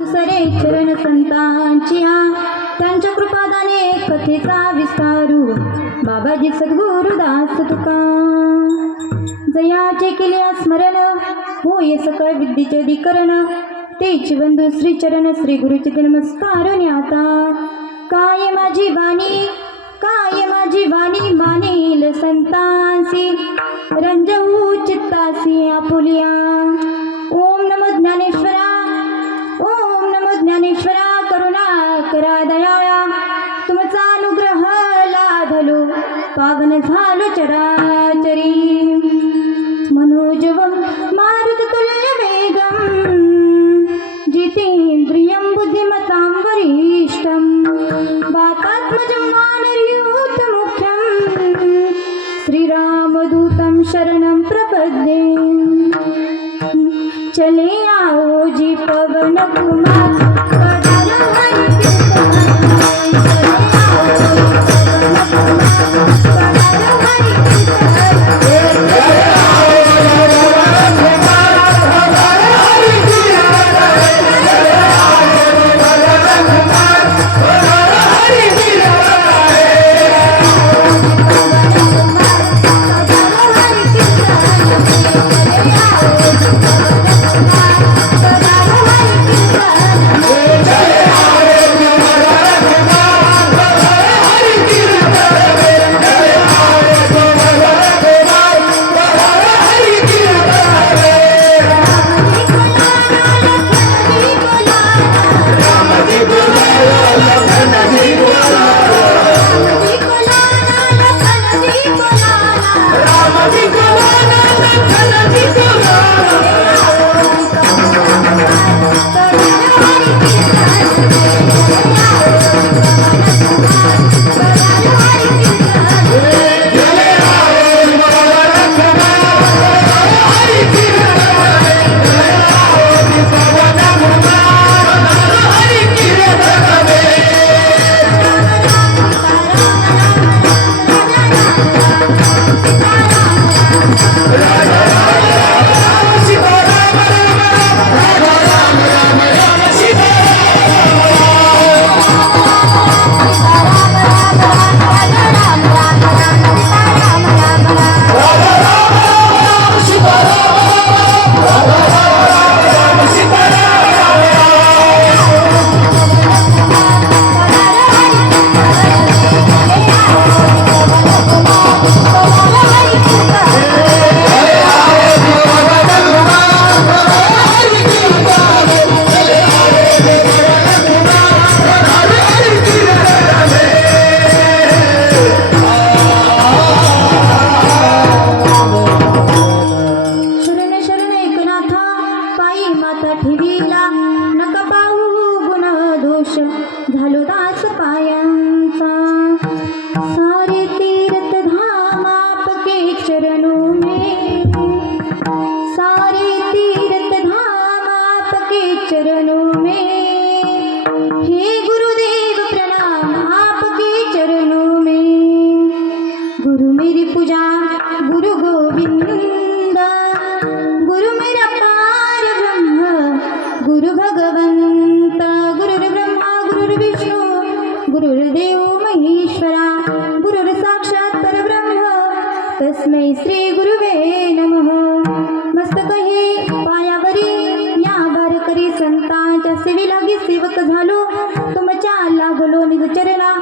सरे चरण संतांची त्यांच्या कृपादाने कथेचा विस्तारू बाबाजी सद्गुरुदास तुका जयाचे केले स्मरण होय सकळ विद्येचे अधिकरण तेच बंधू श्री चरण श्री गुरुचे नमस्कार न्याता काय माझी वाणी मानेल संतांसी रंजवू चित्तासी आपुलिया ओम नमो ज्ञानेश्वरा करुणा करा दयाळा तुमचा अनुग्रह लाभलो पावन झालो चराचरी मनोजवम मारुततुल्य वेगम जितेंद्रियं बुद्धिमतां वरिष्ठं वातात्मजं वानरयूथमुख्यं श्रीरामदूतं शरणं प्रपद्ये चले आओ जी पवन कुमार झालो दास पायांचा सारे तीर्थ धाम आपके चरणों में सारे तीर्थ धाम आपके चरणों में हे गुरुदेव प्रणाम आपके चरणों में गुरु मेरी पूजा गुरु गोविंद गुरु मेरा पार ब्रह्म गुरु भगवंत गुरुर्ब्रह्मा गुरुर्विष्णु गुरुर्देव महेश्वरा गुरुर् साक्षात् परब्रह्म तस्मै श्री गुरुवे नमः मस्तक हे पायावरी या वारकरी संतांच्या सेवेलागी सेवक झालो तुमच्या लागलो निजचरणा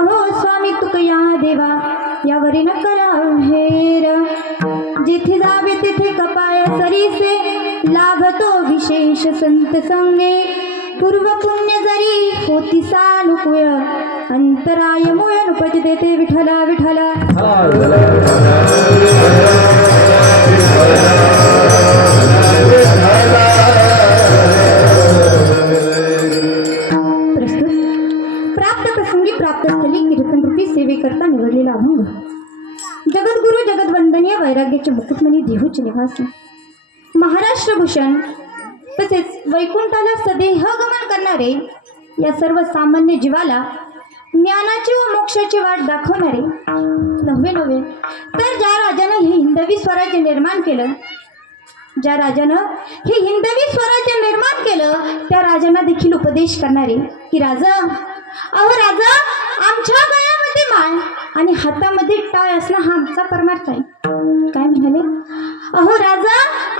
अहो स्वामी तुकया देवा यावरी न करा हेर जिथे जावे तिथे कपाय सरीसे लाभतो विशेष संत संगे पूर्व पुण्य जरी होती सानुकूळ अंतराय मुळ उपज देते विठला विठला प्रस्तुत प्राप्त प्रसंगी प्राप्त स्थली कीर्तन रूपी सेवेकरता निवडलेला अभंग जगद्गुरु जगद्वंदनीय वैराग्याचे मुकुटमणी देहूचे निवासी महाराष्ट्र भूषण तसेच वैकुंठाला सदेह गमन करणारे या सर्व सामान्य जीवाला ज्ञानाची व मोक्षाची वाट दाखवणारे नव्हे तर ज्या राजाने हे हिंदवी स्वराज्य निर्माण केलं ज्या राजानं हे हिंदवी स्वराज्य निर्माण केलं त्या राजांना देखील उपदेश करणारे की राजा, अहो राजा, आमच्या गळ्यामध्ये माळ आणि हातामध्ये टाळ असणं हा आमचा परमार्थ आहे. काय म्हणाले? अहो राजा,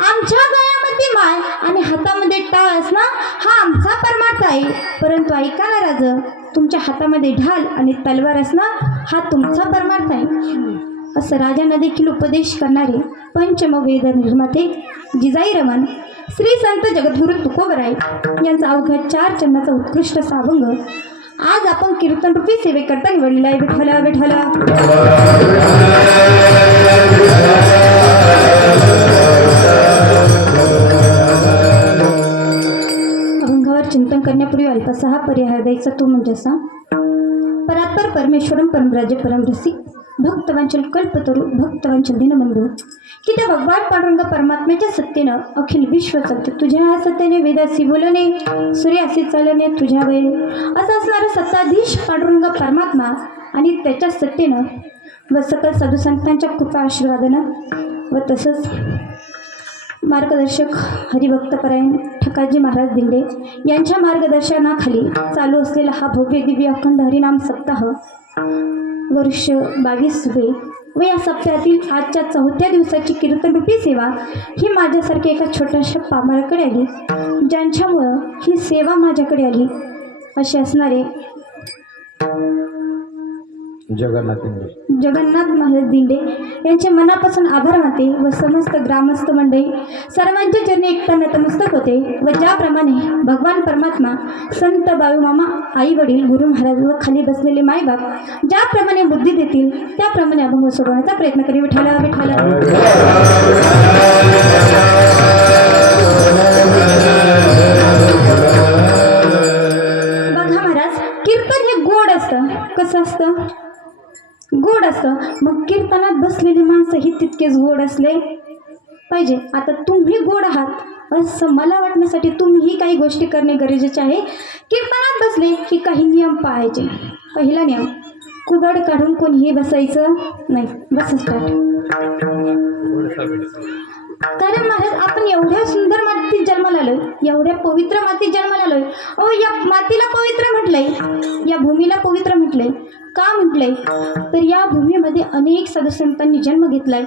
आमच्या गळ्यामध्ये माळ आणि हातामध्ये टाळ असणं हा आमचा परमार्थ आहे, परंतु ऐका ना राजा, तुमच्या हातामध्ये ढाल आणि तलवार असणं हा तुमचा परमार्थ आहे. असं राजांना देखील उपदेश करणारे पंचमवेद निर्माते जिजाई रमण श्री संत जगद्गुरु तुकोबराय यांचा अवघ्या 4 चरणाचा उत्कृष्ट असा अभंग आज आपण कीर्तन रूपी सेवेकरता निवडलेला आहे. विठ्ठला विठ्ठला. अभंगावर चिंतन करण्यापूर्वी अल्पसा हा पर्याय द्यायचा तो म्हणजे असा: परात्पर परमेश्वरम परमराज्य परमरसिक भक्तवांचल कल्पतरू भक्तवांचल दीनबंधू की त्या भगवान पांडुरंग परमात्म्याच्या सत्तेनं अखिल विश्व चालते. तुझ्या सत्तेने वेदासी बोलणे, सूर्यासी चालणे तुझ्या वेळ असं असणारा सत्ताधीश पांडुरंग परमात्मा आणि त्याच्या सत्तेनं व सकल साधू संतांच्या कृपा आशीर्वादानं व तसंच मार्गदर्शक हरिभक्तपरायण ठकाजी महाराज दिंडे यांच्या मार्गदर्शनाखाली चालू असलेला हा भव्य दिव्य अखंड हरिनाम सप्ताह वर्ष 22 व या सप्ताहातील आजच्या 4थ्या दिवसाची कीर्तनरूपी सेवा ही माझ्यासारख्या एका छोट्याशा पामराकडे आली, ज्यांच्यामुळं ही सेवा माझ्याकडे आली असे असणारे जगन्नाथ महाराज दिंडे यांचे मनापासून आभार मानते व समस्त ग्रामस्थ मंडळी सर्वांच्या चरणी एकता नतमस्तक होते. व ज्याप्रमाणे भगवान परमात्मा, संत बाळूमामा, आई वडील, गुरु महाराज व खाली बसलेले मायबाप ज्याप्रमाणे बुद्धी देतील त्याप्रमाणे अभंग सोडवण्याचा प्रयत्न करी. विठ्ठला विठ्ठला. बघा महाराज, कीर्तन हे गोड असतं. कसं असतं? गोड असतं. मग कीर्तनात बसलेली माणसं ही तितकेच गोड असले पाहिजे. आता तुम्ही गोड आहात असं मला वाटण्यासाठी तुम्हीही काही गोष्टी करणे गरजेचे आहे. कीर्तनात बसले की काही नियम पाळायचे. पहिला नियम, कुबड काढून कोणीही बसायचं नाही. बस स्टार्ट. कारण महाराज, आपण एवढ्या सुंदर मातीत जन्माला आलोय, एवढ्या पवित्र मातीत जन्माला आलोय. अहो, या मातीला पवित्र म्हटलंय, या भूमीला पवित्र म्हटलंय. का म्हटलंय? तर या भूमीमध्ये अनेक साधू संतांनी जन्म घेतलाय.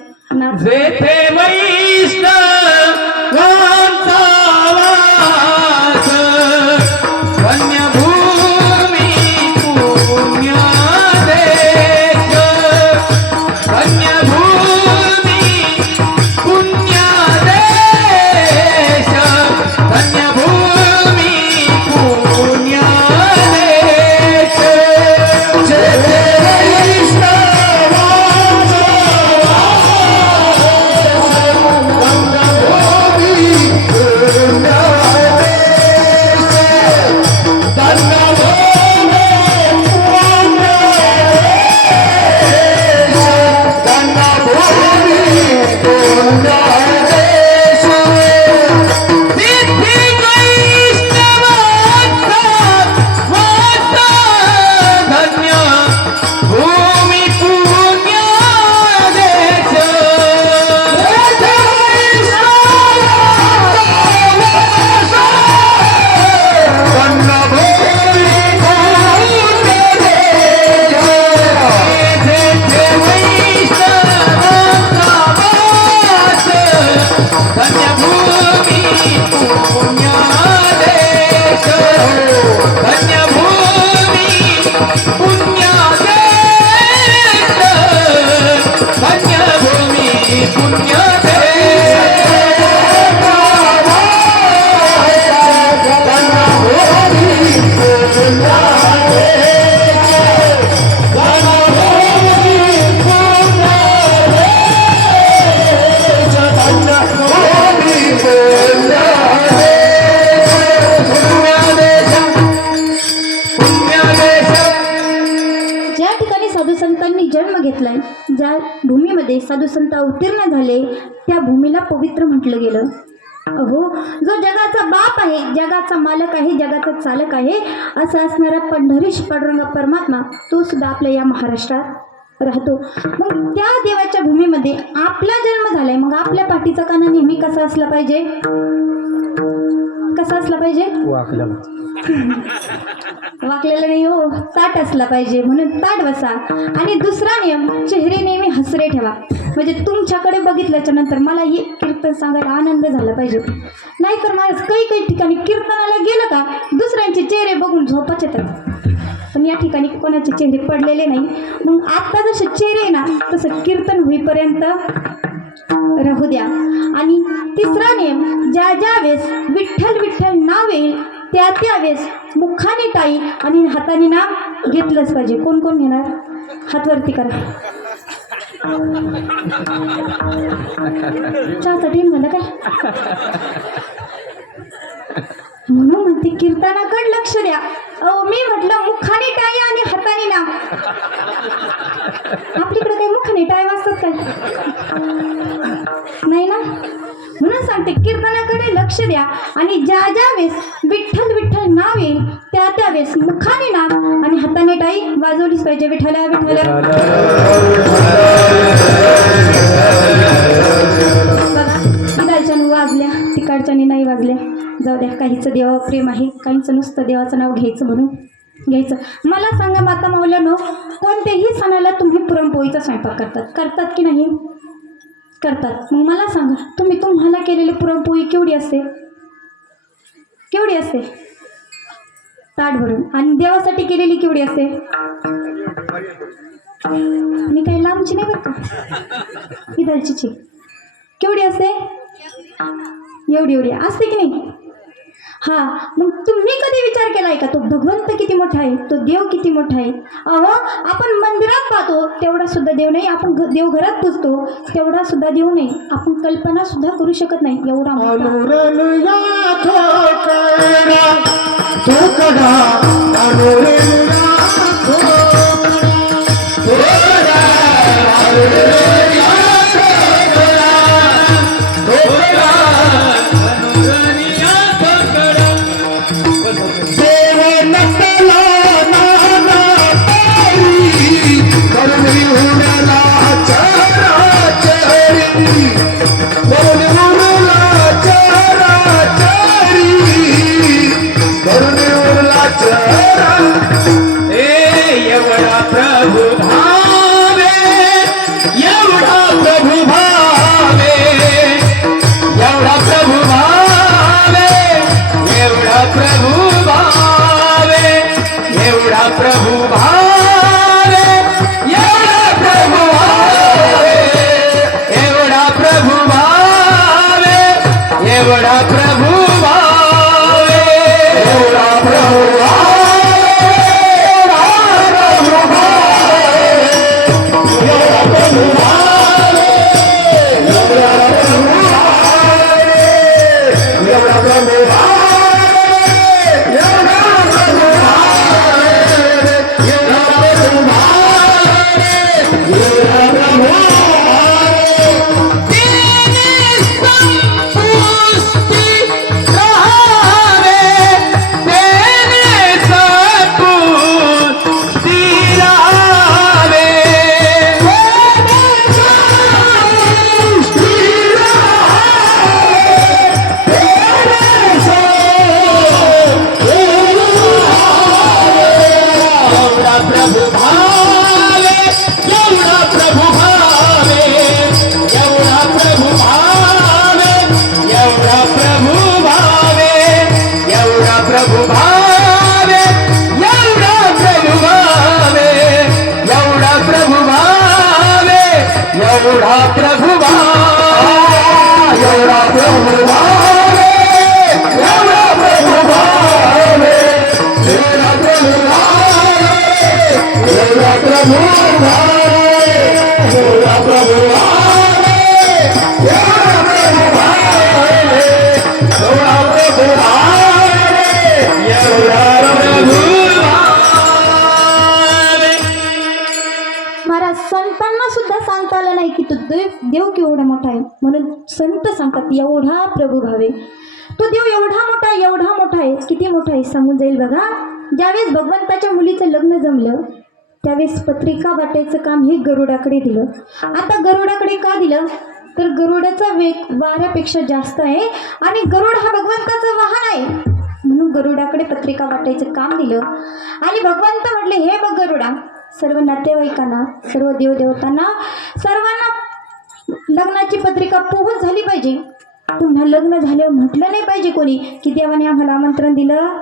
ज्या भूमीमध्ये साधू संत अवतीर्ण झाले त्या भूमीला पवित्र म्हटलं गेलं. अहो, जो जगाचा बाप आहे, जगाचा मालक आहे, जगाचा चालक आहे असं असणारा पंढरीश पांडुरंग परमात्मा तो सुद्धा आपल्या या महाराष्ट्रात राहतो. मग त्या देवाच्या भूमीमध्ये आपला जन्म झालाय, मग आपल्या पाठीचा काना नेहमी कसा असला पाहिजे? कसा असला पाहिजे? वाकलेला नाही हो, ताट असला पाहिजे. म्हणून ताट बसा. आणि दुसरा नियम, चेहरे नेहमी हसरे ठेवा. म्हणजे तुमच्याकडे बघितल्याच्या नंतर मला हे कीर्तन सांगायला आनंद झाला पाहिजे. नाहीतर मला काही ठिकाणी कीर्तनाला गेलं का दुसऱ्यांचे चेहरे बघून झोपच येतात, पण या ठिकाणी कोणाचे चेहरे पडलेले नाही. मग आता जसे चेहरे आहे ना, तसं कीर्तन होईपर्यंत राहू द्या. आणि तिसरा नियम, ज्या वेळेस विठ्ठल विठ्ठल नाव येईल त्या वेळेस मुखाने टाळी आणि हाताने नाव घेतलंच पाहिजे. कोण कोण घेणार? हातवरती करा. चहासाठी म्हणलं काय? म्हणून म्हणते कीर्तनाकडे लक्ष द्या. मी म्हटलं मुखाने टाळी आणि हाताने नाव. आपल्याकडे काही मुखाने टाळी वाजतात काय? नाही ना. म्हणून सांगते कीर्तनाकडे लक्ष द्या. आणि ज्या वेळेस विठ्ठल विठ्ठल नाव येईल त्या वेळेस मुखाने नाव आणि हाताने टाळी वाजवलीच पाहिजे. विठ्ठला विठ्ठला. बघा, इकडच्याने वाजल्या तिकडच्याने नाही वाजल्या. जाऊ द्या, काहीचं देवा प्रेम आहे, काहींचं नुसतं देवाचं नाव घ्यायचं म्हणून घ्यायचं. मला सांगा माता माऊल्यानो, कोणत्याही सणाला तुम्ही पुरणपोळीचा स्वयंपाक करतात की नाही? करतात. मग मला सांगा, तुम्हाला केलेली पुरणपोळी केवढी असते? केवढी असते? ताट भरून. आणि देवासाठी केलेली केवढी असते? मी काही लांबची नाही बरं का, इथलची. केवढी असते? एवढी असते की नाही? हा. मग तुम्ही कधी विचार केलाय का तो भगवंत किती मोठा आहे, तो देव किती मोठा आहे? आपण मंदिरात पाहतो तेवढा सुद्धा देव नाही, आपण देवघरात पुजतो तेवढा सुद्धा देव नाही, आपण कल्पना सुद्धा करू शकत नाही एवढा मोठा. संतांना सुद्धा सांगता आलं नाही की तो देव केवढा मोठा आहे. म्हणून संत सांगतात एवढा प्रभू भावे. तो देव एवढा मोठा आहे. किती मोठा आहे सांगून जाईल बघा. ज्यावेळेस भगवंताच्या मुलीचं लग्न जमलं त्यावेळेस पत्रिका वाटायचं काम हे गरुडाकडे दिलं. आता गरुडाकडे का दिलं तर गरुडाचा वेग वाऱ्यापेक्षा जास्त आहे आणि गरुड हा भगवंताचं वाहन आहे, म्हणून गरुडाकडे पत्रिका वाटायचं काम दिलं. आणि भगवंत म्हटले, हे बघ गरुडा, सर्व नातेवाईकांना, सर्व देवदेवतांना, सर्वांना लग्नाची पत्रिका पोहोच झाली पाहिजे. पुन्हा लग्न झाल्यावर म्हटलं नाही पाहिजे कोणी की देवाने आम्हाला आमंत्रण दिलं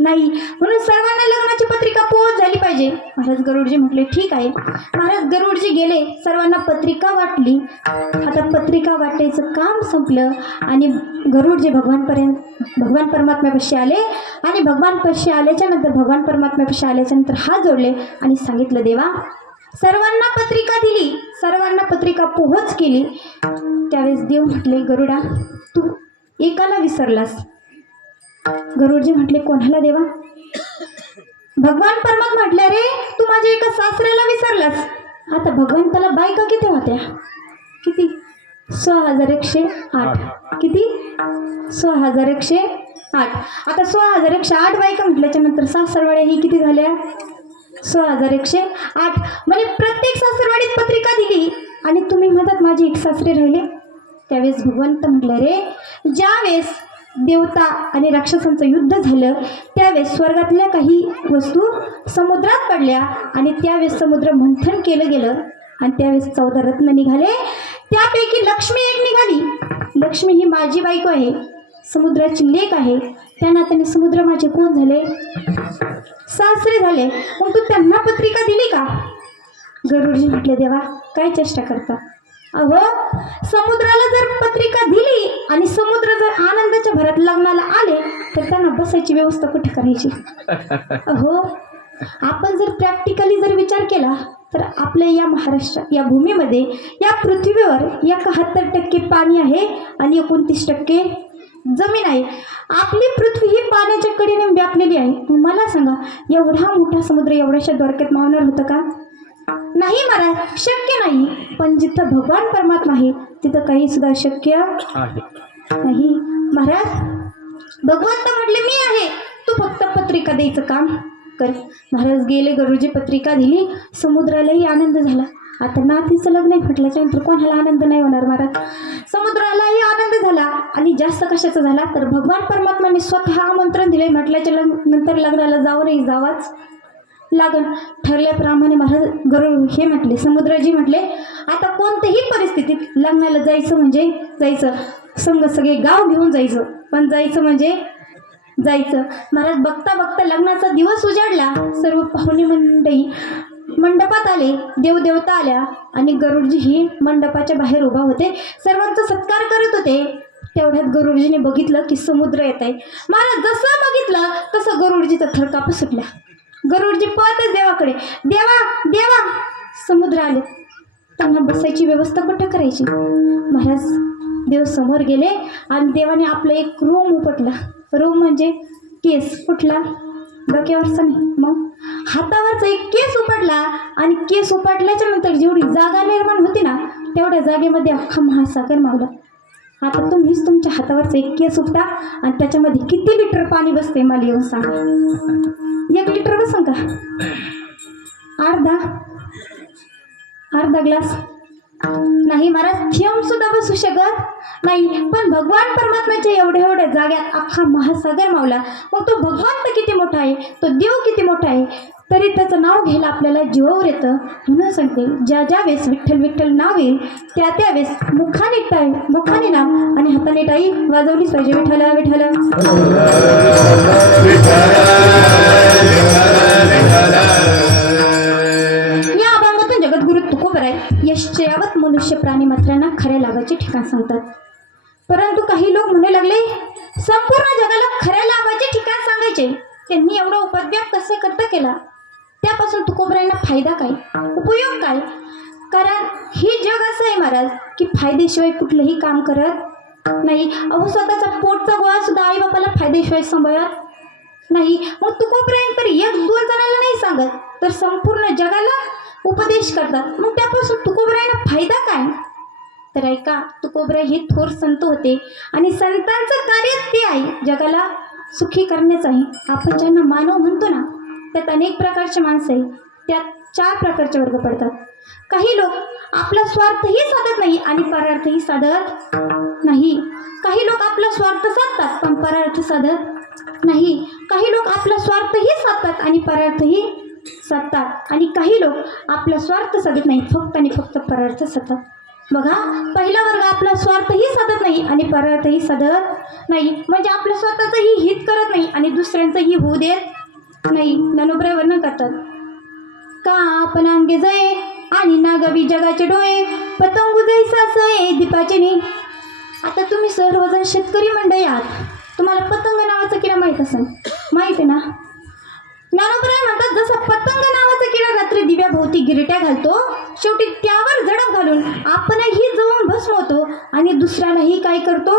नाही, म्हणून सर्वांना लग्नाची पत्रिका पोहोच झाली पाहिजे. महाराज गरुडजी म्हटले ठीक आहे. महाराज गरुडजी गेले, सर्वांना पत्रिका वाटली. आता पत्रिका वाटायचं काम संपलं आणि गरुडजी भगवान परमात्म्यापाशी आले. आणि भगवानपाशी आल्याच्या नंतर भगवान परमात्म्यापाशी आल्याच्या नंतर हात जोडले आणि सांगितलं, देवा सर्वांना पत्रिका दिली, सर्वांना पत्रिका पोहोच केली. त्यावेळेस देव म्हटले, गरुडा तू एकाला विसरलास. गरुडजी म्हटले, कोणाला देवा? भगवान परमात्मा म्हटले, रे तू माझ्या एका सासऱ्याला विसरलास. आता भगवंताला बायका किती होत्या? किती? 6108. किती? 6108. आता 6108 बायका म्हटल्याच्या नंतर सासरवाड्या ही किती झाल्या? 6108. म्हणजे प्रत्येक सासरवाडीत पत्रिका दिली आणि तुम्ही म्हणतात माझे एक सासरे राहिले. त्यावेळेस भगवंत म्हटले, रे ज्यावेळेस देवता आणि राक्षसांचं युद्ध झालं त्यावेळेस स्वर्गातल्या काही वस्तू समुद्रात पडल्या आणि त्यावेळेस समुद्र मंथन केलं गेलं आणि त्यावेळेस 14 रत्न निघाले. त्यापैकी लक्ष्मी एक निघाली. लक्ष्मी ही माझी बायको आहे, समुद्राची लेक आहे. त्या नात्याने समुद्र माझे कोण झाले? सासरे झाले. मग तू त्यांना पत्रिका दिली का? गरुडजी म्हटले, देवा काय चेष्टा करता? अहो समुद्राला जर पत्रिका दिली आणि समुद्र जर आनंदाच्या भरात लग्नाला आले तर त्यांना बसायची व्यवस्था कुठे करायची? अहो आपण जर प्रॅक्टिकली जर विचार केला तर आपल्या या महाराष्ट्र या भूमीमध्ये या पृथ्वीवर 71% पाणी आहे आणि 29% जमीन आहे. आपली पृथ्वी ही पाण्याच्या कडेने व्यापलेली आहे. मला सांगा, एवढा मोठा समुद्र एवढ्याशा द्वारकेत मावणार होतं का? नाही महाराज, शक्य नाही. पण जिथं भगवान परमात्मा आहे तिथं काही सुद्धा शक्य नाही. महाराज भगवंत म्हटले, मी आहे, तू फक्त पत्रिका द्यायचं काम कर. महाराज गेले, गरुडजी पत्रिका दिली. समुद्रालाही आनंद झाला. आता नातीचं लग्न म्हटल्याच्या नंतर कोणाला आनंद नाही होणार महाराज? समुद्रालाही आनंद झाला. आणि जास्त कशाचा झाला तर भगवान परमात्माने स्वतः आमंत्रण दिले. म्हटल्याच्या नंतर लग्नाला जावं जावाच लागण. ठरल्याप्रमाणे महाराज गरुड हे म्हटले, समुद्रजी म्हटले, आता कोणत्याही परिस्थितीत लग्नाला जायचं म्हणजे जायचं. संग सगळे गाव घेऊन जायचं, पण जायचं म्हणजे जायचं. महाराज बघता बघता लग्नाचा दिवस उजाडला. सर्व पाहुणे मंडळी मंडपात आले, देवदेवता आल्या आणि गरुडजी ही मंडपाच्या बाहेर उभा होते, सर्वांचा सत्कार करत होते. तेवढ्यात गरुडजीने बघितलं की समुद्र येत आहे. महाराज जसं बघितलं तसं गरुडजीचा थरकाप सुटला. गरुडजी पळतच देवाकडे, देवा देवा. समुद्र आले, त्यांना बसायची व्यवस्था कुठं करायची? महाराज देव समोर गेले आणि देवाने आपलं एक रोम उपटला. रोम म्हणजे केस. कुठला? डोक्यावरचा नाही, मग हातावरचा एक केस उपटला. आणि केस उपटल्याच्या नंतर जेवढी जागा निर्माण होती ना तेवढ्या जागेमध्ये अख्खा महासागर मावला. आता तुम्हीच तुमच्या हातावरचा एक केस उपटा आणि त्याच्यामध्ये किती लिटर पाणी बसते मला येऊन सांगा. 1 लिटर बसन का? अर्धा ग्लास नाही महाराज, थेंब सुद्धा बसू शकत नाही. पण भगवान परमात्म्याच्या एवढ्या जाग्यात अख्खा महासागर मावला. मग तो भगवंत किती मोठा आहे, तो देव किती मोठा आहे, तरी त्याचं नाव घ्यायला आपल्याला जीवावर येतं. म्हणून सांगते, ज्या वेळेस विठ्ठल विठ्ठल नाव येईल त्या वेळेस मुखाने नाव आणि हाताने टाई वाजवलीच पाहिजे. विठ्ठल विठ्ठल. या अभंगातून जगद्गुरु तुकोबराय यश्चयावत मनुष्य प्राणी मात्रांना खऱ्या लाभाचे ठिकाण सांगतात. परंतु काही लोक म्हणू लागले संपूर्ण जगाला खऱ्या लाभाचे ठिकाण सांगायचे. त्यांनी एवढा उपद्व्याप कसे करता केला? त्यापासून तुकोबरायांना फायदा काय, उपयोग काय? कारण हे जग असं आहे महाराज की फायदेशिवाय कुठलंही काम करत नाही. अहो स्वतःचा पोटचा गोळा सुद्धा आई बापाला फायदेशिवाय सांभाळत नाही. मग तुकोबराय तर 1-2 जणांना नाही सांगत तर संपूर्ण जगाला उपदेश करतात. मग त्यापासून तुकोबरायांना फायदा काय? तर ऐका, तुकोबराय हे थोर संत होते आणि संतांचं कार्य ते आहे जगाला सुखी करण्याचं आहे. आपण ज्यांना मानव म्हणतो ना त्यात अनेक प्रकारचे माणसं आहे. त्यात 4 प्रकारचे वर्ग पडतात. काही लोक आपला स्वार्थही साधत नाही आणि परार्थही साधत नाही. काही लोक आपला स्वार्थ साधतात पण परार्थ साधत नाही. काही लोक आपला स्वार्थही साधतात आणि परार्थही साधतात. आणि काही लोक आपला स्वार्थ साधत नाही, फक्त आणि फक्त परार्थ साधतात. बघा, पहिला वर्ग आपला स्वार्थही साधत नाही आणि परार्थही साधत नाही, म्हणजे आपल्या स्वतःचंही हित करत नाही आणि दुसऱ्यांचंही होऊ देत नाही. ज्ञानोबराय वर्णन करतात, का आपण अंगे जये आणि नागवी जगाचे डोळे, पतंगू जैसा सये दीपाचे नी. आता तुम्ही सर्वजण शेतकरी मंडळी आहात, तुम्हाला पतंग नावाचा किडा माहीत असेल, माहीत आहे ना? ज्ञानोबराय म्हणतात, जसा पतंग नावाचा किडा रात्री दिव्याभोवती गिरट्या घालतो, शेवटी त्यावर झडप घालून आपणही जळून भस्म होतो आणि दुसऱ्यालाही काय करतो,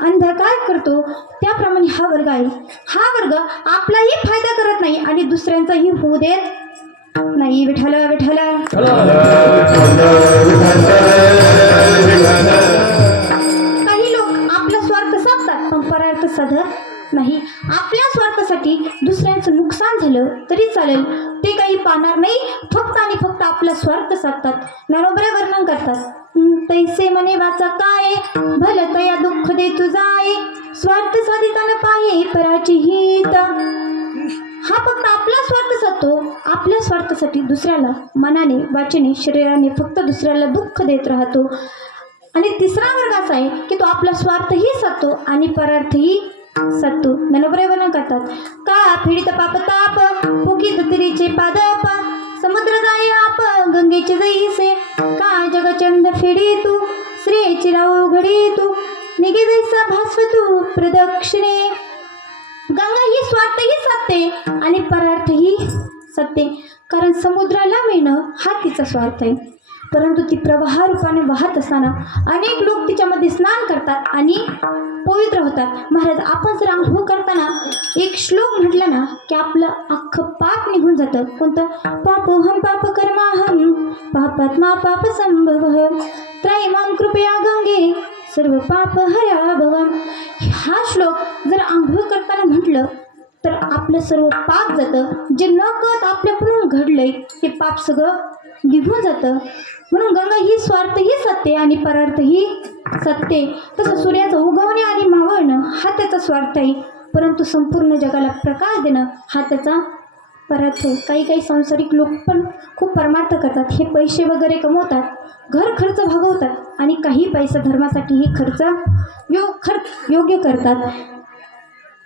अंधकार करतो, त्याप्रमाणे हा वर्ग आहे. हा वर्ग आपलाही फायदा करत नाही आणि दुसऱ्यांचाही होऊ देत नाही. विठ्ठल विठ्ठल. काही लोक आपला स्वार्थ साधतात पण परार्थ साधत नाही. आपल्या स्वार्थासाठी दुसऱ्यांचं नुकसान झालं तरी चालेल, ते काही पाहणार नाही, फक्त आणि फक्त आपला स्वार्थ साधतात. ज्ञानोबराय वर्णन करतात, तैसे मने वाचा काय, भल तया दुःख दे तुझाय, स्वार्थ साधिताना पाहे पराची हित. हा फक्त आपला स्वार्थ साधतो, आपल्या स्वार्थासाठी दुसऱ्याला मनाने, वाचेने, शरीराने फक्त दुसऱ्याला दुःख देत राहतो. आणि तिसरा वर्ग असा आहे की तो आपला स्वार्थही साधतो आणि परार्थही साधतो. ज्ञानोबराय वर्णन करतात, का फिडित पाप ताप, पोकीत तिरीचे पादप, समुद्र जाई आप गंगेचे जैसे, का जगचंद फेडी तू, श्रेयची राव घडी तू, निघे जैसा भास्व तू प्रदक्षिणे. गंगा ही स्वार्थही साधते आणि परार्थही साधते, कारण समुद्राला मिळणं हा तिचा स्वार्थ आहे, परंतु ती प्रवाह रूपाने वाहत असताना अनेक लोक तिच्यामध्ये स्नान करतात आणि पवित्र होतात. महाराज, आपण जर आंघोळ करताना एक श्लोक म्हटलं ना की आपलं अख्खं पाप निघून जातं. कोणतं? पापोहम पाप कर्माहम पापात्मा पाप संभव त्रयीमां कृपया गंगे सर्व पाप हया भवम. हा श्लोक जर आंघोळ करताना म्हटलं तर आपलं सर्व पाप जातं, जे न कळत आपल्याकडून घडलंय ते पाप सगळं निघून जातं. म्हणून गंगा ही स्वार्थही साधते आणि परार्थही साधते. तसं सूर्याचं उगवणे आणि मावळणं हा त्याचा स्वार्थ आहे, परंतु संपूर्ण जगाला प्रकाश देणं हा त्याचा परार्थ आहे. काही सांसारिक लोक पण खूप परमार्थ करतात, हे पैसे वगैरे कमवतात, घर खर्च भागवतात आणि काही पैसा धर्मासाठीही खर्च योग्य करतात,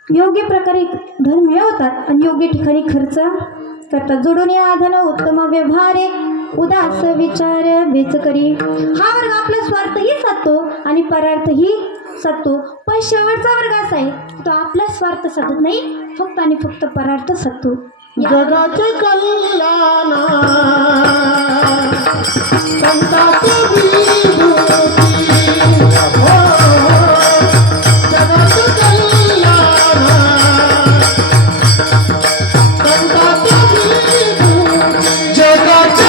योग्य प्रकारे धन मिळवतात आणि योग्य ठिकाणी खर्च करतात. जोडून या धन उत्तम व्यवहारे उदास विचार वेच करी. हा वर्ग आपला स्वार्थही साधतो आणि परार्थही साधतो. पण शेवटचा वर्ग असा आहे, तो आपला स्वार्थ साधत नाही, फक्त आणि फक्त परार्थ साधतो. जगाचे कल्याण संतांचे विभूती, जगाचे कल्याण संतांचे विभूती, जगाचे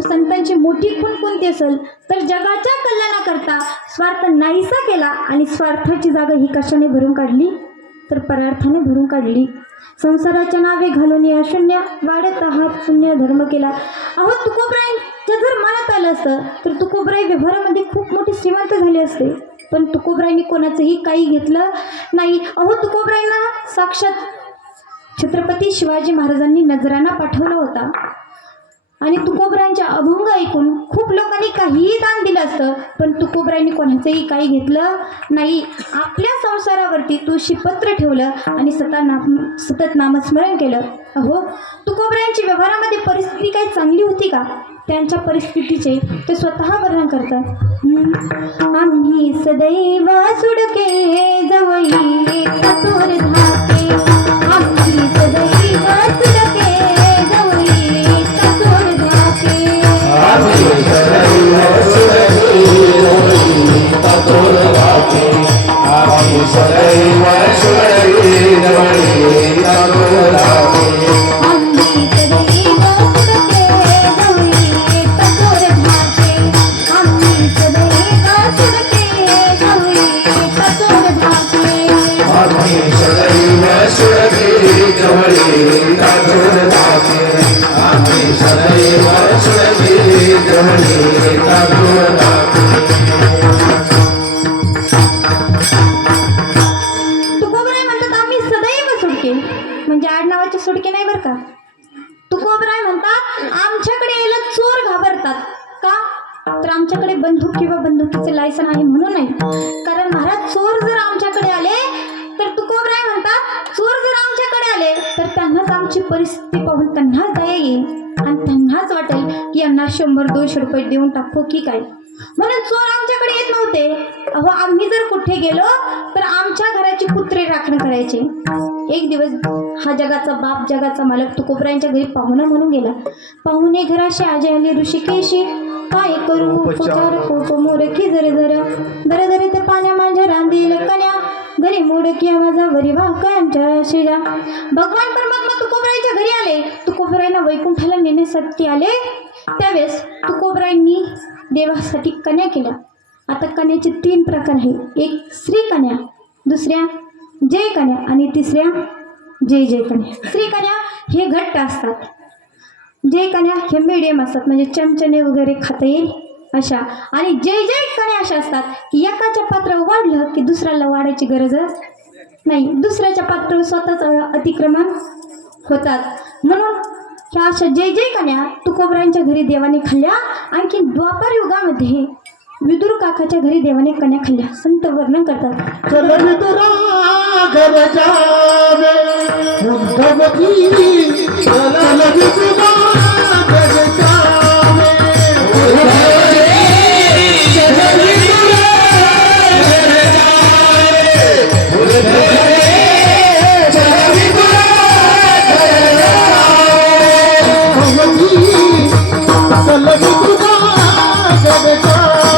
संतांची मोठी खूण कोणती असेल तर जगाच्या कल्याणाकरता स्वार्थ नाहीसा केला आणि स्वार्थाची जागा ही कशाने भरून काढली तर परार्थाने भरून काढली. संसाराच्या नावे घालून या शून्य वाढत आहात पुण्य धर्म केला. अहो, तुकोबरायांच्या जर मनात आलं असतं तर तुकोबराय व्यवहारामध्ये खूप मोठी श्रीमंत झाले असते, पण तुकोबरायांनी कोणाचंही काही घेतलं नाही. अहो, तुकोबरायांना साक्षात छत्रपती शिवाजी महाराजांनी नजराणा पाठवला होता. आणि तुकोबरायांच्या अभंग ऐकून खूप लोकांनी काहीही दान दिलं असतं, पण तुकोबरायांनी कोणाचंही काही घेतलं नाही. आपल्या संसारावरती तुळशीपत्र ठेवलं आणि सतत नामस्मरण केलं. अहो, तुकोबरायांची व्यवहारामध्ये परिस्थिती काही चांगली होती का? त्यांच्या परिस्थितीचे ते स्वतः वर्णन करतात. आम्ही सदैव सुडके जवळी चोर धाके, आम्ही सदैव सुडके जवळी चोर धाके, आम्ही सदैव सुरती जवळी चोर धाके, आम्ही सदैव सुरती जवळी चोर धाके, आम्ही सदैव सुडके जवळी चोर धाके, आम्ही सदैव सुडके जवळी चोर धाके. आम्ही सदैव सुरती जवळी चोर धाके, आम्ही सदैव सुरती जवळी चोर धाके. तुकोबराय म्हणतात आम्ही सदैव सुडके, म्हणजे आडनावाचे सुडके नाही बरं का. तुकोबराय म्हणतात आमच्याकडे यायला चोर घाबरतात का? तर आमच्याकडे बंदूक किंवा बंदुकीचे लायसन आहे म्हणून नाही. कारण महाराज, चोर जर आमच्याकडे आले तर तुकोबराय म्हणतात चोर जर आमच्याकडे आले तर त्यांनाच आमची परिस्थिती पाहून त्यांनाच दया येईल आणि त्यांनाच वाटेल की यांना 100-200 रुपये देऊन टाकू की काय. म्हणून चोर आमच्याकडे येत नव्हते. अहो, आम्ही जर कुठे गेलो तर आमच्या घराची कुत्रे राखण करायचे. एक दिवस हा जगाचा बाप, जगाचा मालक तुकोबरायांच्या घरी पाहुणा म्हणून गेला. पाहुणे घराशी आजी आली ऋषिकेशी, काय करू उपचार कोप मोरकी जरे जरा दरे दरे ते पाण्या माझ्या रांधील कन्या, घरी मोडकी माझा वरी वाकांच्या शेजा. भगवान परमात्मा तुकोबरायांच्या घरी आले. तुकोबरायांना वैकुंठाला नेण्यासाठी आले. त्यावेळेस तुकोबरायांनी देवासाठी कन्या केल्या. आता कन्याचे 3 प्रकार आहे. एक श्री कन्या, दुसऱ्या जय कन्या आणि तिसऱ्या जय जय कन्या. श्री कन्या हे घट्ट असतात, जय कन्या हे मिडियम असतात, म्हणजे चमचने वगैरे खाता येईल अशा, आणि जय जय कन्या अशा असतात की एकाच्या पात्रावर वाढलं की दुसऱ्याला वाढायची गरजच नाही, दुसऱ्याच्या पात्रावर स्वतःच अतिक्रमण होतात. म्हणून ह्या अशा जय जय कन्या तुकोबरायांच्या घरी देवाने खाल्ल्या. आणखी द्वापार युगामध्ये विदुर काकाच्या घरी देवाने कन्या खाल्ल्या. संत वर्णन करतात. चल विदुरा घर जावे उद्धवजी, चल विदुरा घर जावे उद्धवजी, चल विदुरा घर जावे उद्धवजी, चल विदुरा घर जावे उद्धवजी, चल विदुरा घर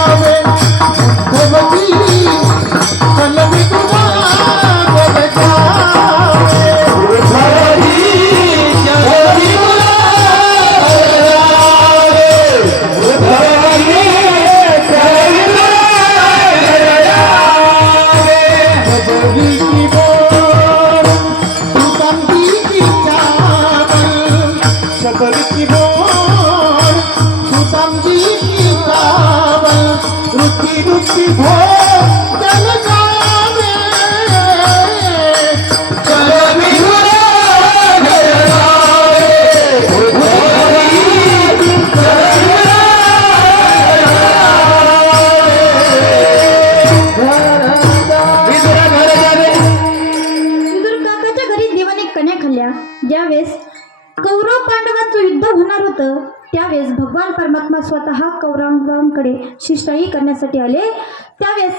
जावे उद्धवजी, चल विदुरा घर जावे उद्धवजी, चल विदुरा घर जावे उद्धवजी, चल विदुरा घर जावे. सबरी की बोल सुगंधी की चावल, सबरी की बोल सुगंधी की चावल, रुचि रुचि भोजन जावे, चल विदुरा घर जावे उद्धवजी, चल विदुरा घर जावे. विदुर काकाच्या घरी देवाने कन्या खाल्ल्या. ज्यावेळेस कौरव पांडवांचं युद्ध होणार होतं त्यावेळेस भगवान परमात्मा स्वतः कौरवांकडे शिष्टाई करण्यासाठी आले. त्यावेळेस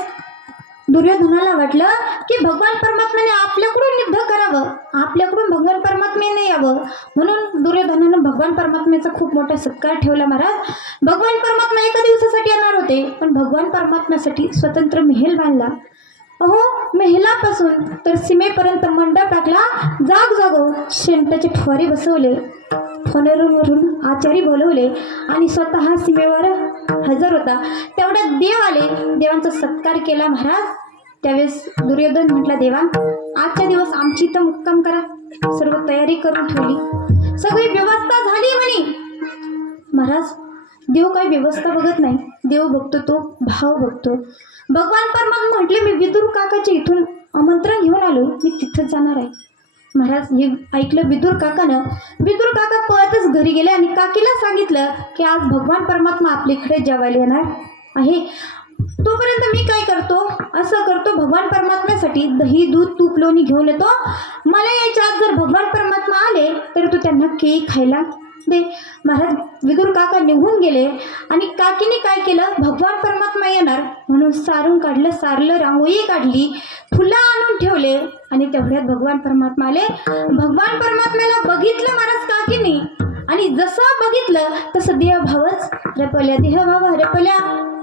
दुर्योधनाला वाटलं की भगवान परमात्म्याने आपल्याकडून युद्ध करावं, आपल्याकडून भगवान परमात्म्याने यावं. म्हणून दुर्योधनानं भगवान परमात्म्याचा खूप मोठा सत्कार ठेवला. महाराज, भगवान परमात्मा एका दिवसासाठी येणार होते, पण भगवान परमात्म्यासाठी स्वतंत्र महल बांधला. अहो, मेहलापासून तर सीमेपर्यंत मंडप टाकला. जागोजागो शेंटाचे ठोरे बसवले, फोनवरून आचारी बोलवले आणि स्वतः सीमेवर हजर होता. तेवढ्यात देव आले, देवांचा सत्कार केला. महाराज, त्यावेळेस दुर्योधन म्हटला, देवा आजच्या दिवस आमची तर मुक्काम करा. सर्व तयारी करून ठेवली, सगळी व्यवस्था झाली म्हणे. महाराज, देव काही व्यवस्था बघत नाही, देव बघतो तो भाव बघतो. भगवान परमात्मा म्हटले, मी विदुर काकाच्या इथून आमंत्रण घेऊन आलो, मी तिथं जाणार आहे. महाराज हे ऐकलं विदुर काकानं. विदुर काका पळतच घरी गेले आणि काकीला सांगितलं की आज भगवान परमात्मा आपल्याकडे जेवायला येणार आहे. तोपर्यंत मी काय करतो, असं करतो, भगवान परमात्म्यासाठी दही दूध तूप लोणी घेऊन येतो. मला यायच्या आज जर भगवान परमात्मा आले तर तू त्यांना केळी खायला दे. महाराज विदुर काका निघून गेले आणि काकीने काय केलं, भगवान परमात्मा येणार म्हणून सारून काढलं, सारलं, रांगोळी काढली, फुलं आणून ठेवले आणि तेवढ्यात भगवान परमात्मा आले. भगवान परमात्म्याला बघितलं महाराज काकीने आणि जसं बघितलं तसं देहभावच रपल्या, देहभाव हरपल्या,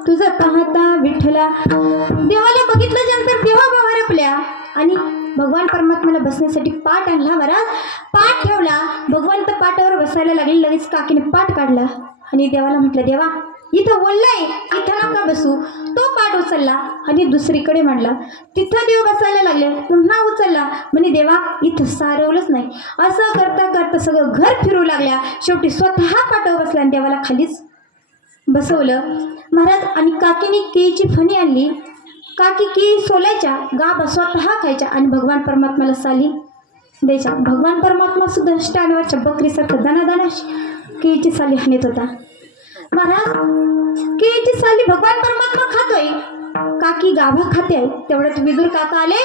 तुझं पाहता विठ्ठला. देवाला बघितल्यानंतर देहभाव हरपल्या आणि भगवान परमात्म्याला बसण्यासाठी पाट आणला महाराज. पाट ठेवला, भगवंत पाटावर बसायला लागले. लगेच काकीने पाट काढला आणि देवाला म्हटलं, देवा इथं ओललंय, इथं नका बसू. तो पाट उचलला आणि दुसरीकडे मांडला. तिथं देव बसायला लागले, पुन्हा उचलला, म्हणे देवा इथं सारवलंच नाही. असं करता करता सगळं घर फिरू लागल्या. शेवटी स्वतः पाटावर बसला आणि देवाला खालीच बसवलं महाराज. आणि काकीने केळीची फणी आणली. काकी केळी सोलायच्या, गाभा स्वतः खायच्या आणि भगवान परमात्म्याला साली द्यायच्या. भगवान परमात्मा सुद्धा स्टँडवरच्या बकरीसारखं दाना केळीची साली हाणत होता महाराज. केळीची साली भगवान परमात्मा खातोय, काकी गाभा खाते आहे. तेवढ्यात विदुर काका आले.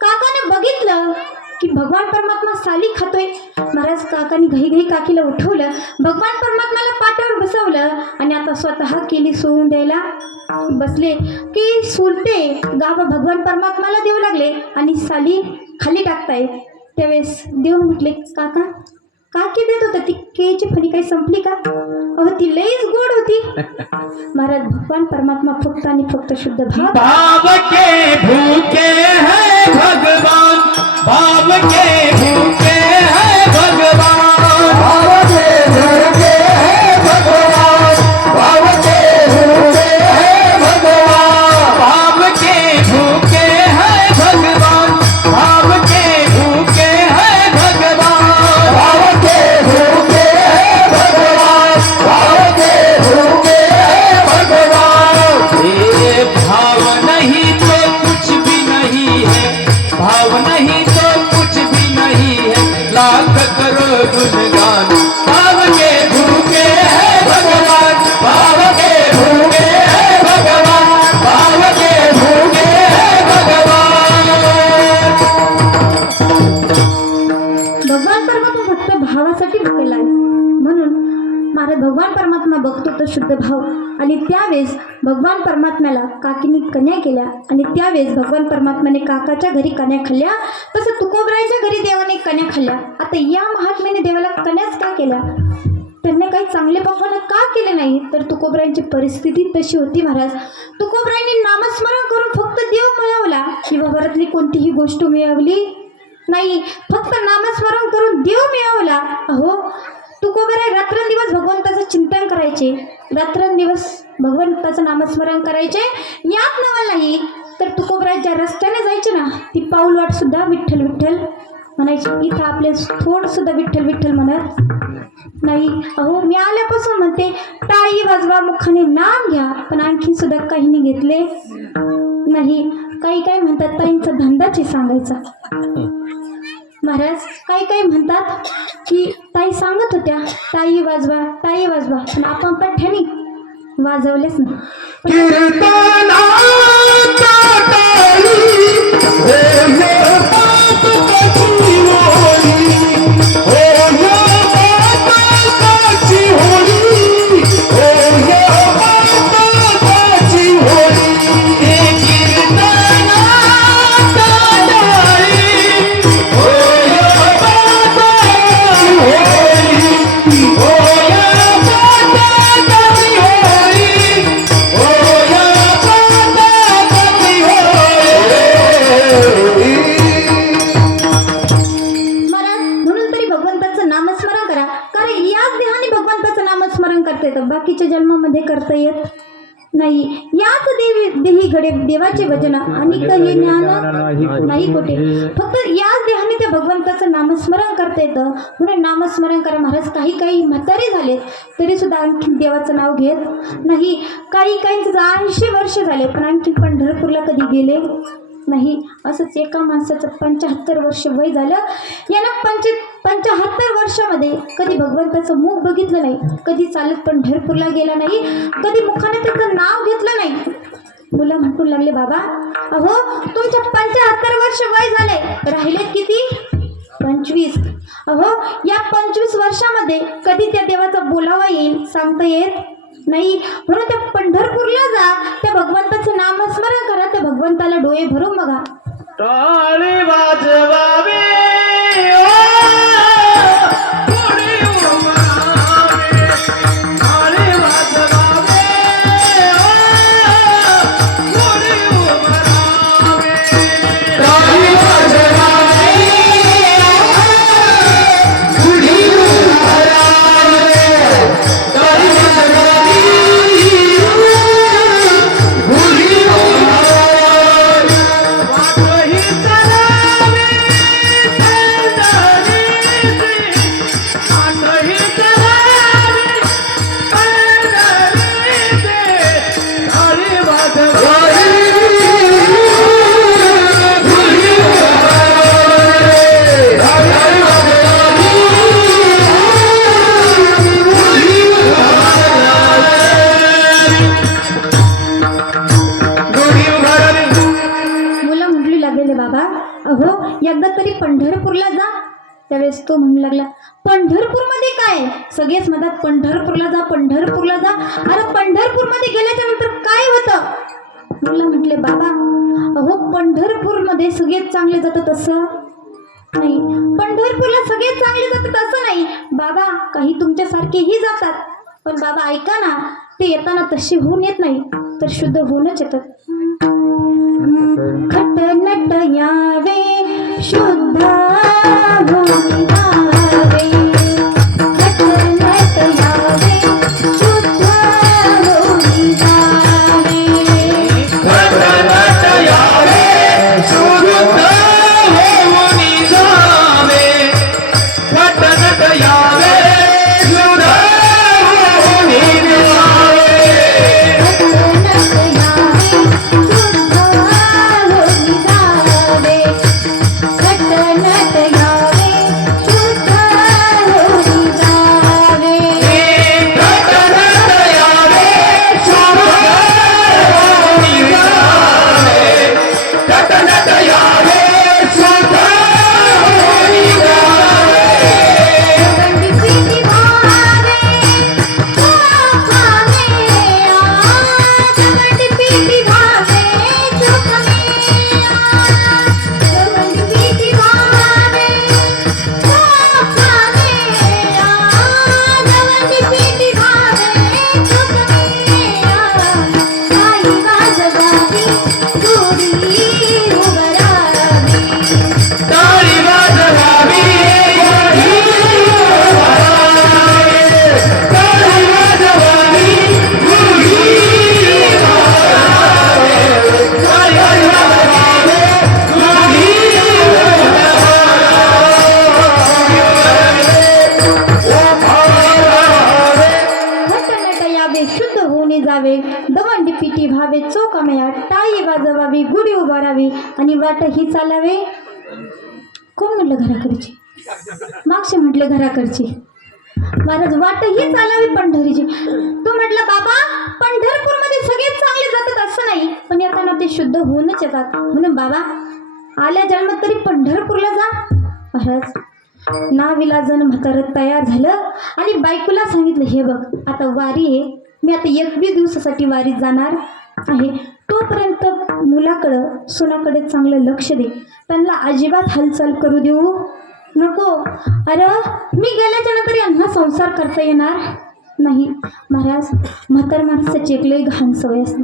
काकाने बघितलं की भगवान परमात्मा साली खातोय. महाराज काकाने घाई काकीला उठवलं, भगवान परमात्म्याला पाटावर बसवलं आणि आता स्वतः केली सोडून द्यायला बसले. की सोलते गाभा भगवान परमात्म्याला देऊ लागले आणि साली खाली टाकताय. त्यावेळेस देव म्हटले, काका काकी देत होता ती केळीची फणी काही संपली का? अहो ती लईच गोड होती. महाराज भगवान परमात्मा फक्त आणि फक्त शुद्ध भाव के भूखे हैं भगवान, भाव के भूखे हैं भगवान, भाव के भूखे हैं भगवान, भाव के भूखे हैं भगवान, भाव के भूखे हैं भगवान, भाव के भूखे हैं भगवान, भाव के भूखे हैं भगवान, भाव के भूखे हैं भगवान. ये भाव नहीं तो कुछ भी नहीं है, भाव नहीं तो कुछ भी नहीं है, लाख करो गुणगान. भाव के भूखे हैं भगवान, भाव के भूखे हैं भगवान, भाव के भूखे हैं भगवान. भगवान परमात्मा फक्त भावासाठी भुकेला आहे. म्हणून महाराज भगवान परमात्मा बघतो तो शुद्ध भाव. आणि त्यावेळेस भगवान परमात्म्याला काकीने कन्या केल्या आणि त्यावेळेस भगवान परमात्म्याने काकाच्या घरी कन्या खाल्ल्या, तसं तुकोबरायच्या घरी देवाने कन्या खाल्ल्या. आता या महात्म्याने देवाला कन्याच का केल्या? त्यांनी काही चांगले पक्वानं का केले नाही? तर तुकोबरायांची परिस्थिती तशी होती महाराज. तुकोबरायांनी नामस्मरण करून फक्त देव मिळवला, शिवभरातली कोणतीही गोष्ट मिळवली नाही, फक्त नामस्मरण करून देव मिळवला. अहो तुकोबराय रात्रंदिवस भगवंताचं चिंतन करायचे, रात्रंदिवस भगवंताचं नामस्मरण करायचे. यात नवल नाही तर तुकोबराय ज्या रस्त्याने जायचे ना, ती पाऊल वाट सुद्धा विठ्ठल विठ्ठल म्हणायचे. इथं आपले थोड सुद्धा विठ्ठल विठ्ठल म्हणत नाही. अहो मी आल्यापासून म्हणते टाळी वाजवा, मुखाने नाम घ्या, पण आणखी सुद्धा काहींनी घेतले नाही. काही काही म्हणतात ताईंचा धंदाच सांगायचा. महाराज काही म्हणतात की ताई सांगत होत्या टाळी वाजवा टाळी वाजवा, पण आपण पठ्ठ्याने वाजवलेच नाही. बाकीच्या जन्मामध्ये करता येत नाही. याच देही घडे देवाचे वचन आणि काही ज्ञान नाही कुठे. फक्त याच देहाने त्या भगवंताचं नामस्मरण करता येतं, म्हणून नामस्मरण करा महाराज. काही म्हातारे झाले तरी सुद्धा आणखी देवाचं नाव घेत नाही. काहींचं 80 वर्ष झाले पण आणखी पंढरपूरला कधी गेले नाही, असंच एका माणसाचं 75 वर्ष वय झालं. यानं 75 वर्षामध्ये कधी भगवंताचं मुख बघितलं नाही, कधी चालत पंढरपूरला गेला नाही, कधी मुखाने त्याचं नाव घेतलं नाही. मुलं म्हणू लागले, बाबा अहो तुमच्या 75 वर्ष वय झाले, राहिलेत किती? 25. अहो या 25 वर्षामध्ये कधी त्या देवाचा बोलावा येईल सांगता येत नाही. म्हणून त्या पंढरपूरला जा, त्या भगवंताचं नामस्मरण करा, त्या भगवंताला डोळे भरून बघा. टाळी वाजवावी ओ, कोणी उमरावे. टाळी वाजवावी ओ, कोणी उमरावे. टाळी वाजवावी ओ, कोणी उमरावे. टाळी वाजवावी ओ, कोणी उमरावे. वाटही चलावी मुलं म्हटली लागलेले, बाबा अहो एकदा तरी पंढरपूरला जा. त्यावेळेस तो म्हणू लागला, पंढरपूरमध्ये काय? सगळेच म्हणतात पंढरपूरला जा, पंढरपूरला जा. अरे पंढरपूरमध्ये गेल्याच्या नंतर काय होतं? मुलं म्हटले, बाबा अहो पंढरपूरमध्ये सगळेच चांगले जातात असं नाही, पंढरपूरला सगळेच चांगले जातात असं नाही. बाबा काही तुमच्यासारखेही जातात, पण बाबा ऐका ना, ते येताना तसे होऊन येत नाही, तर शुद्ध होऊनच येतात. खट नट यावे शुद्ध होऊन जावे. खट नट यावे शुद्ध होऊन जावे. घटनाट यावे शुद्ध होऊन जावे. घटनाट यावे शुद्ध होऊन जावे. खट नट यावे शुद्ध होऊन जावे. घटनाट यावे शुद्ध होऊन जावे. घटनाट यावे शुद्ध होऊन जावे. गंडी पीती भावे सुख में आज. गंडी पीती भावे सुख में आज. गंडी पीती भावे सुख में आज. गंडी पीती भावे सुख में आज. आई वाजवावी गोरी उभरावी. टाळी वाजवावी गोरी उभरावे. टाळी वाजवावी गोरी उभरावे. टाळी वाजवावी गोरी उभरावे. घटनट यावे शुद्ध होऊन जावे. दवंडी पिटी भावे चोकामया. टाळी वाजवावी गुढी उभारावी आणि वाट ही चालावे. कोण म्हटलं घराकडची? मागचे म्हटले घराकडची. महाराज वाट ही चालावी पंढरीची. तो म्हटला, बाबा पंढरपूरमध्ये सगळेच चांगले जातात असं नाही, पण येताना ते शुद्ध होऊनच येतात. म्हणून बाबा आल्या जन्मात तरी पंढरपूरला जा. महाराज नाविलाजन म्हातारं तयार झालं आणि बायकोला सांगितलं, हे बघ आता वारी आहे, मी आता 21 दिवसासाठी वारीत जाणार आहे, तोपर्यंत मुलाकडं सुनाकडे चांगलं लक्ष दे, त्यांना अजिबात हालचाल करू देऊ नको. अरे मी गेल्याच्या नंतर यांना संसार करता येणार नाही. महाराज म्हातार माणसाची एक लई घाण सवय असते,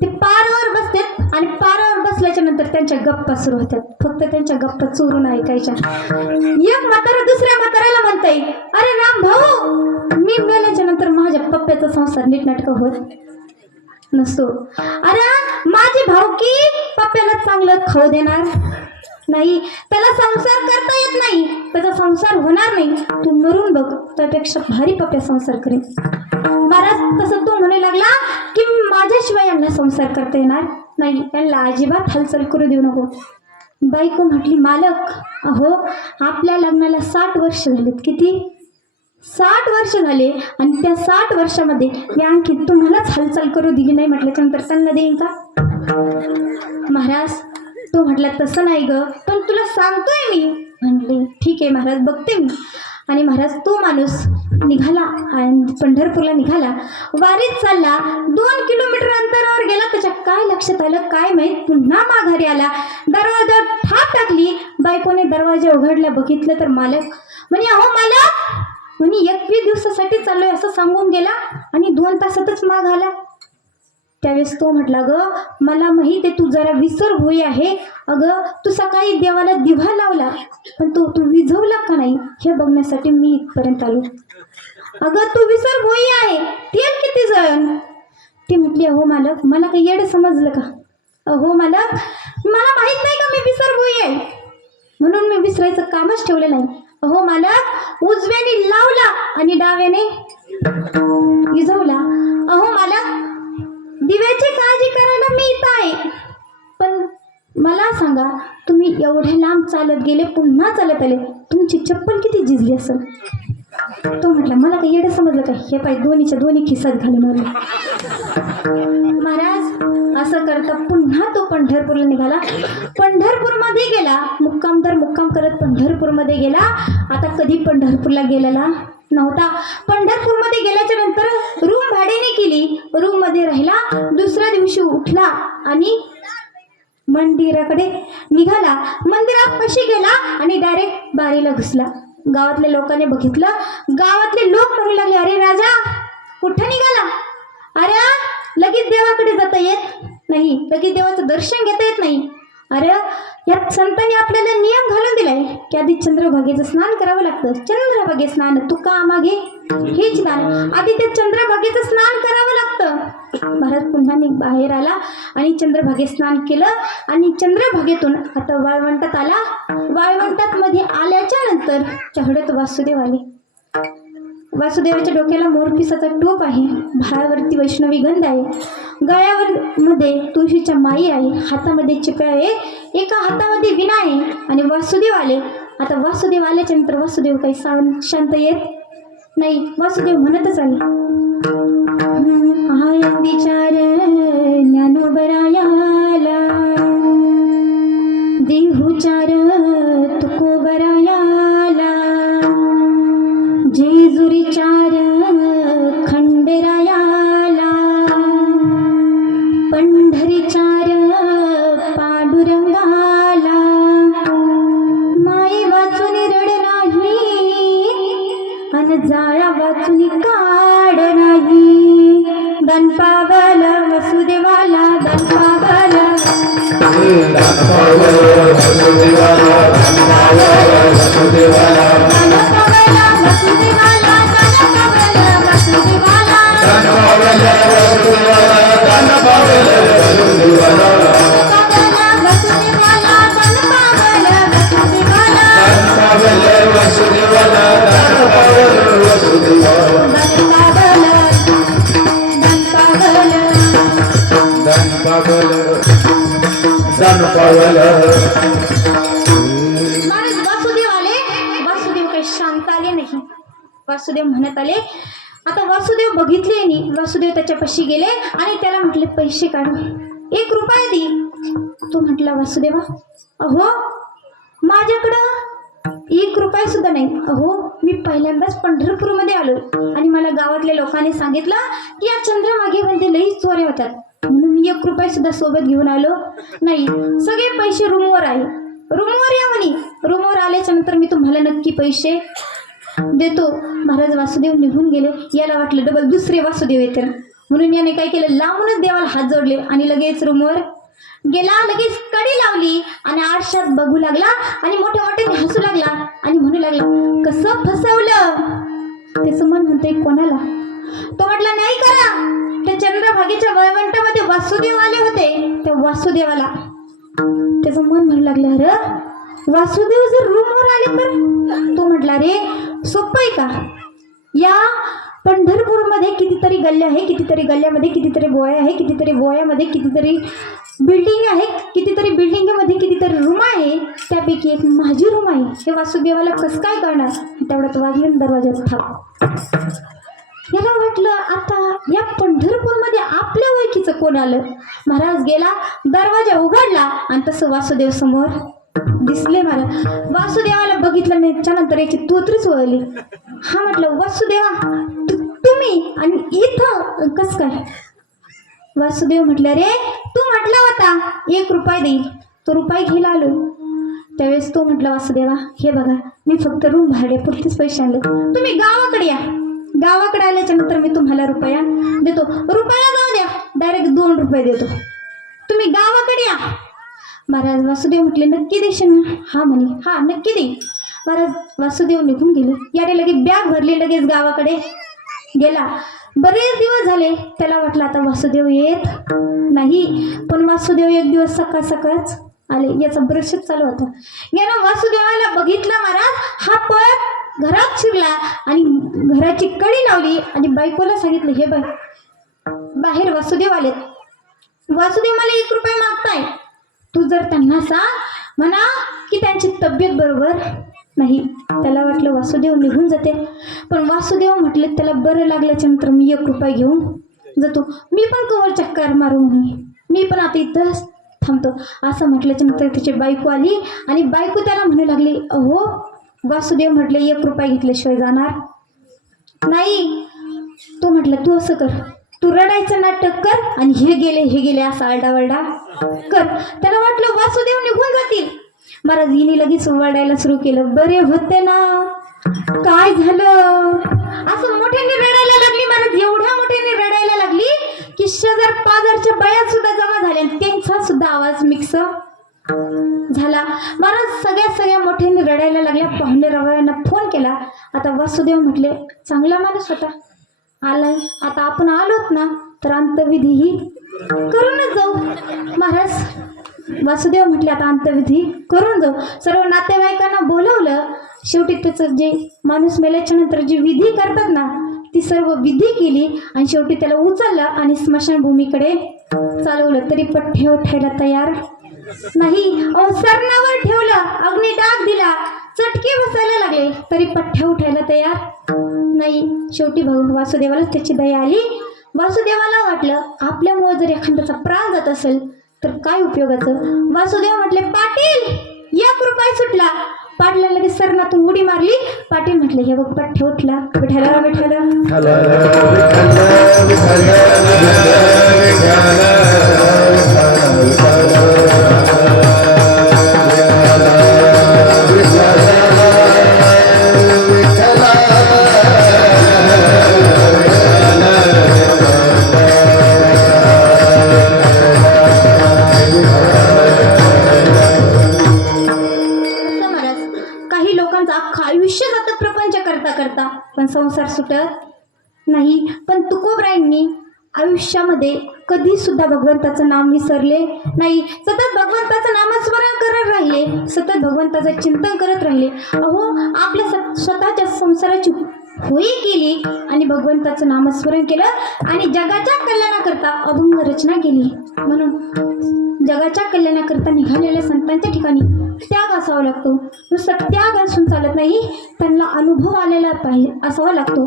ते पारावर बसतात आणि पारावर बसल्याच्या नंतर त्यांच्या गप्पा सुरू होतात, फक्त त्यांच्या गप्पा चोरून ऐकायच्या. एक म्हातारा दुसऱ्या म्हाताऱ्याला म्हणताय, अरे राम भाऊ मी गेल्याच्या नंतर माझ्या पप्प्याचा संसार नीटनाटका होत नसतो. अरे माझी भावकी पप्प्याला चांगलं खाऊ देणार नाही, त्याला संसार करता येत नाही, त्याचा संसार होणार नाही, तू मरून बघ, त्यापेक्षा भारी पप्प्या संसार करेन. महाराज तसं तो म्हणू लागला की माझ्याशिवाय यांना संसार करता येणार नाही, यांना अजिबात हालचाल करू देऊ नको. बायको म्हटली, मालक अहो आपल्या लग्नाला 60 वर्ष झालेत. किती? 60 वर्ष झाले आणि त्या 60 वर्षामध्ये मी आणखी तुम्हालाच हालचाल करू दिली नाही म्हटल्याच्यानंतर त्यांना देईन का? महाराज तो म्हटला, तसं नाही ग, पण तुला सांगतोय मी. म्हणले ठीक आहे महाराज, बघते मी. आणि महाराज तो माणूस निघाला आणि पंढरपूरला निघाला, वारीत चालला. 2 किलोमीटर अंतरावर गेला. त्याच्या काय लक्षात आलं काय माहीत, पुन्हा माघारी आला. दरवाजावर थाप टाकली. बायकोने दरवाजा उघडला, बघितलं तर मालक म्हणे, अहो मालक म्हणे 21 दिवसासाठी चाललोय असं सांगून गेला आणि 2 तासातच माग आला. त्यावेळेस तो म्हटला, ग मला माहीत आहे तू जरा विसरभोळी आहे. अगं तू सकाळी देवाला दिवा लावला पण तू विझवला का नाही हे बघण्यासाठी मी इथपर्यंत आलो. अगं तू विसरभोळी आहे, तेल किती जण? ती म्हटली, अहो मालक मला काही येडं समजलं का? अहो मालक मला माहीत नाही का मी विसरभोळी आहे, म्हणून मी विसरायचं कामच ठेवलं नाही. अहो मालक उजव्याने लावला आणि डाव्याने विझवला. अहो मालक दिव्याची काळजी करायला मी इथं आहे, पण मला सांगा तुम्ही एवढे लांब चालत गेले पुन्हा चालत आले, तुमची चप्पल किती झिजली असेल? तो म्हटला, मला काही येडं समजलं का? हे पाय दोन्हीच्या दोन्ही खिसात घालून आले. महाराज असं करता पुन्हा तो पंढरपूरला निघाला. पंढरपूरमध्ये गेला, मुक्काम करत पंढरपूरमध्ये गेला. आता कधी पंढरपूरला गेलेला नव्हता. पंढरपूरमध्ये गेल्याच्या नंतर रूम भाड्याने केली, रूममध्ये राहिला. दुसऱ्या दिवशी उठला आणि मंदिराकडे निघाला. मंदिरात कशी गेला आणि डायरेक्ट बारीला घुसला. गावातल्या लोकांनी बघितलं. गावातले लोक म्हणू लागले, अरे राजा कुठं निघाला? अरे लगेच देवाकडे जाता येत नाही, लगेच देवाचं दर्शन घेता येत नाही. अरे या संतांनी आपल्याला नियम घालून दिलाय की आधी चंद्रभागेचं स्नान करावं लागतं. चंद्रभागे स्नान तुका मागे हे स्नान, आधी ते चंद्रभागेचं स्नान करावं लागतं. महाराज पुन्हा बाहेर आला आणि चंद्रभागे स्नान केलं आणि चंद्रभागेतून आता वाळवंटात आला. वाळवंटात मध्ये आल्याच्या नंतर चहडत वासुदेव आले. वासुदेवाच्या डोक्याला मोरपिसाचा टोप आहे, भाळावरती वैष्णवी गंध आहे, गळ्यावर मध्ये तुळशीच्या माई आहे, हातामध्ये चिपळा आहे, एका हातामध्ये विणा आहे आणि वासुदेव आले. आता वासुदेव आल्याच्या नंतर वासुदेव काही शांत येत नाही. वासुदेव म्हणतच आले, विचार ज्ञानोबरायाला देहुचार तुकोबरायाला जेजुरीचार खंडेरायाला पंढरीचार पांडुरंगाला माई वाचून रड नाही अन जाळा वाचून काढ नाही. दन पावल वसुदेवाला, दन पावल वासुदेव आले. वासुदेव काही शांत आले नाही. वासुदेव म्हणत आले. आता वासुदेव बघितले नाही. वासुदेव त्याच्यापाशी गेले आणि त्याला म्हटले, पैसे काढ, 1 रुपया दे. तो म्हटला, वासुदेवा अहो माझ्याकडं 1 रुपया सुद्धा नाही. अहो मी पहिल्यांदाच पंढरपूरमध्ये आलो आणि मला गावातल्या लोकांनी सांगितलं की या चंद्रभागेमध्ये लई चोऱ्या होतात, म्हणून मी 1 रुपया सुद्धा सोबत घेऊन आलो नाही. सगळे पैसे रूमवर आहे. रूमवर या म्हणे. रूमवर आल्याच्या नंतर मी तुम्हाला नक्की पैसे देतो. महाराज वासुदेव निघून गेले. याला वाटलं डबल दुसरे वासुदेव येते, म्हणून याने काय केलं, लांबूनच देवाला हात जोडले आणि लगेच रूमवर गेला. लगेच कडी लावली आणि आरशात बघू लागला आणि मोठ्या मोठ्याने हसू लागला आणि म्हणू लागला, कसं फसवलं? त्याचं मन म्हणतंय कोणाला? तो म्हटला, नाही करा, त्या चंद्रभागेच्या वळवंटामध्ये वासुदेव आले होते, त्या वासुदेवाला. त्याचं मन म्हणू लागलं, अरे वासुदेव जर रूमवर आले तर? तो म्हटला, रे सोपं आहे का? या पंढरपूरमध्ये कितीतरी गल्ल्या आहे, कितीतरी गल्ल्यामध्ये कितीतरी गोळ्या आहे, कितीतरी गोळ्यामध्ये कितीतरी बिल्डिंग आहे, कितीतरी बिल्डिंगमध्ये कितीतरी रूम आहे, त्यापैकी एक माझी रूम आहे. हे वासुदेवाला कसं काय करणार? तेवढ्यात वाजले ना दरवाजात थाप. याला वाटलं आता या पंढरपूरमध्ये आपल्या ओळखीचं कोण आलं. महाराज गेला, दरवाजा उघडला आणि तसं वासुदेव समोर दिसले. महाराज वासुदेवाला बघितलं नाही, त्यानंतर याची तोत्रीच वळली. हा म्हटलं, वासुदेवा तुम्ही आणि इथं कस काय? वासुदेव म्हटलं, रे तू म्हटला होता 1 रुपया देईल, तो रुपये घ्यायला आलो. त्यावेळेस तो म्हटला, वासुदेवा हे बघा, मी फक्त रूम भाड्यापुरतीच पैसे आणले, तुम्ही गावाकडे या. गावाकडे आल्याच्या नंतर मी तुम्हाला रुपया देतो. रुपया जाऊ द्या, डायरेक्ट 2 रुपये देतो, तुम्ही गावाकडे या. महाराज वासुदेव म्हटले, नक्की देशील ना? हा म्हणे, हा नक्की दे. महाराज वासुदेव निघून गेले. याने लगेच बॅग भरली, लगेच गावाकडे गेला. बरेच दिवस झाले, त्याला वाटलं आता वासुदेव येत नाही. पण वासुदेव एक दिवस सकाळ सकाळच आले. याचा ब्रशच चालू होता. यानं वासुदेवाला बघितलं. महाराज हा पळत घरात शिरला आणि घराची कडी लावली आणि बायकोला सांगितलं, हे बाई बाहेर वासुदेव आलेत, वासुदेव मला 1 रुपया मागताय, तू जर त्यांना सांग म्हणा की त्यांची तब्येत बरोबर नाही. त्याला वाटलं वासुदेव निघून जाते, पण वासुदेव म्हटले त्याला बरं लागल्याच्या नंतर मी 1 रुपया घेऊन जातो, मी पण कवर चक्कर मारू म्हणे, मी पण आता इथंच थांबतो. असं म्हटल्याच्या नंतर तिची बायको आली आणि बायको त्याला म्हणू लागली, अहो वासुदेव म्हटले 1 रुपया घेतल्याशिवाय जाणार नाही. तो म्हटलं, तू असं कर, तू रडायचं नाटक कर आणि हे गेले असा आरडावरडा कर. त्याला वाटलं वासुदेव निघून जातील. महाराज हिने लगेच ओरडायला सुरू केलं, बरे होते ना, काय झालं? असं मोठ्याने रडायला लागली. महाराज एवढ्या मोठ्याने रडायला लागली की शेजार पाजारच्या बाया सुद्धा जमा झाल्या आणि त्यांचा सुद्धा आवाज मिक्स झाला. महाराज सगळ्या मोठ्याने रडायला लागल्या. पाहुणे रवयांना फोन केला. आता वासुदेव म्हटले, चांगला माणूस होता, आलाय, आता आपण आलोत ना तर अंत्यविधीही करूनच जाऊ. महाराज वासुदेव म्हटले, आता अंत्यविधी करून जाऊ. सर्व नातेवाईकांना बोलवलं. शेवटी त्याचं जे माणूस मेल्याच्या नंतर जी विधी करतात ना, ती सर्व विधी केली आणि शेवटी त्याला उचललं आणि स्मशानभूमीकडे चालवलं. तरी पठ्ठे उठायला तयार नाही. सरणावर ठेवलं, अग्निडाग दिला, चटके बसायला लागले, तरी पठ्ठे उठायला तयार नाही. शेवटी वासुदेवाला त्याची दया आली. वासुदेवाला वाटलं आपल्यामुळे जर एखाद्याचा प्राण जात असेल तर काय उपयोगाचं. वासुदेव म्हटले, पाटील 1 रुपया सुटला. पाटला लगेच सरणातून उडी मारली. पाटील म्हटले, हे बघ पठ्ठे उठला, विठाला विठाला. काही लोकांचं अख्खं आयुष्य जातं प्रपंच करता करता, पण संसार सुटत नाही. पण तुकोबरायांनी आयुष्यामध्ये कधी सुद्धा भगवंताचं नाम विसरले नाही. सतत भगवंताचं नामस्मरण करत राहिले, सतत भगवंताचं चिंतन करत राहिले. अहो आपल्या स्वतःच्या संसाराची होळी केली आणि भगवंताचं नामस्मरण केलं आणि जगाच्या कल्याणाकरता अभंग रचना केली. म्हणून जगाच्या कल्याणाकरता निघालेल्या संतांच्या ठिकाणी त्याग असावा लागतो. नुसता त्याग असून चालत नाही, त्यांना अनुभव आलेला पाहिजे असावा लागतो.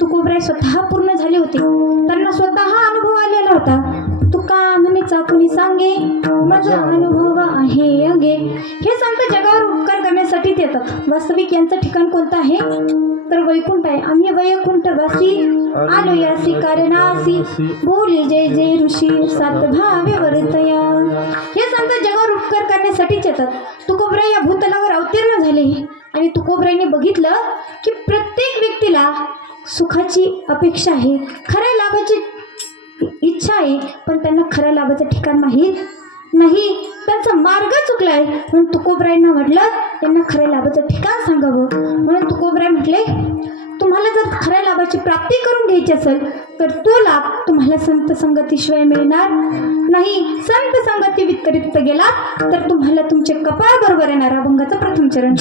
तुकोबराय स्वतः पूर्ण झाले होते, त्यांना स्वतः अनुभव आलेला होता. तुका म्हणे चाकुनी सांगे माझा अनुभव आहे अगे. हे संत जगावर उपकार करण्यासाठीच येतात. वास्तविक यांचं ठिकाण कोणतं आहे तर वैकुंठ आहे. आम्ही वैकुंठवासी आलो यासी कारणासी बोले जय जय ऋषी सात भावे वर्तया. हे संत जगावर उपकार करण्यासाठीच येतात. तुकोबराय या भूतलावर अवतीर्ण झाले आणि तुकोबरायने बघितलं की प्रत्येक व्यक्तीला सुखाची अपेक्षा आहे, खऱ्या लाभाची इच्छा आहे, पण त्यांना खऱ्या लाभाचं ठिकाण माहीत नाही. त्यांचा मार्ग चुकलाय. म्हणून तुकोबरायांना म्हटलं त्यांना खऱ्या लाभाचं ठिकाण सांगावं. म्हणून तुकोबराय म्हटले, तुम्हाला जर खऱ्या लाभाची प्राप्ती करून घ्यायची असेल तर तो लाभ तुम्हाला संत संगतीशिवाय मिळणार नाही. संत संगती व्यतिरिक्त गेला तर तुम्हाला तुमचे कपाळ बरोबर येणार. अभंगाचं प्रथम चरण.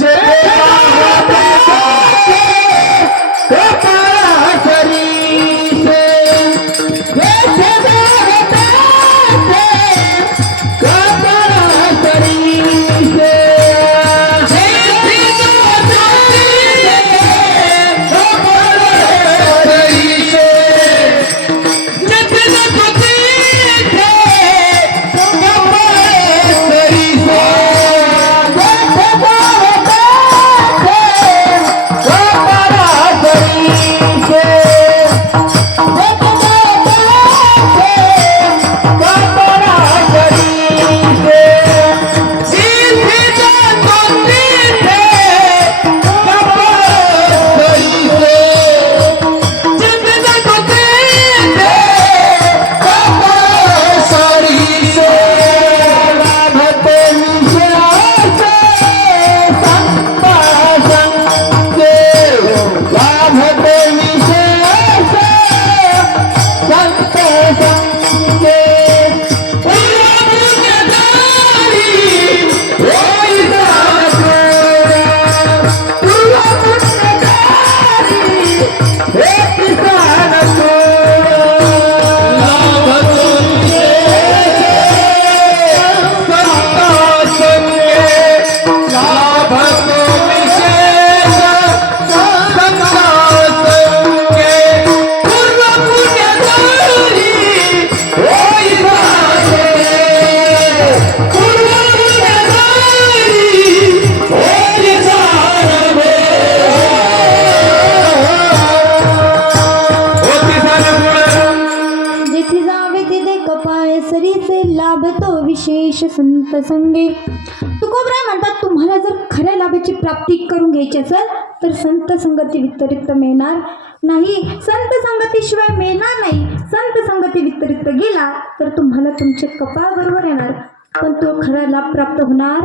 जेथे जावे तिथे कपाय सरीचे लाभतो विशेष संत संगे. तुकोबराय म्हणतात तुम्हाला जर खऱ्या लाभाची प्राप्ती करून घ्यायची असेल तर संत संगती व्यतिरिक्त मिळणार नाही. संत संगतीशिवाय मिळणार नाही. संत संगती व्यतिरिक्त गेला तर तुम्हाला तुमचे कपाळ बरोबर येणार पण तो खरा लाभ प्राप्त होणार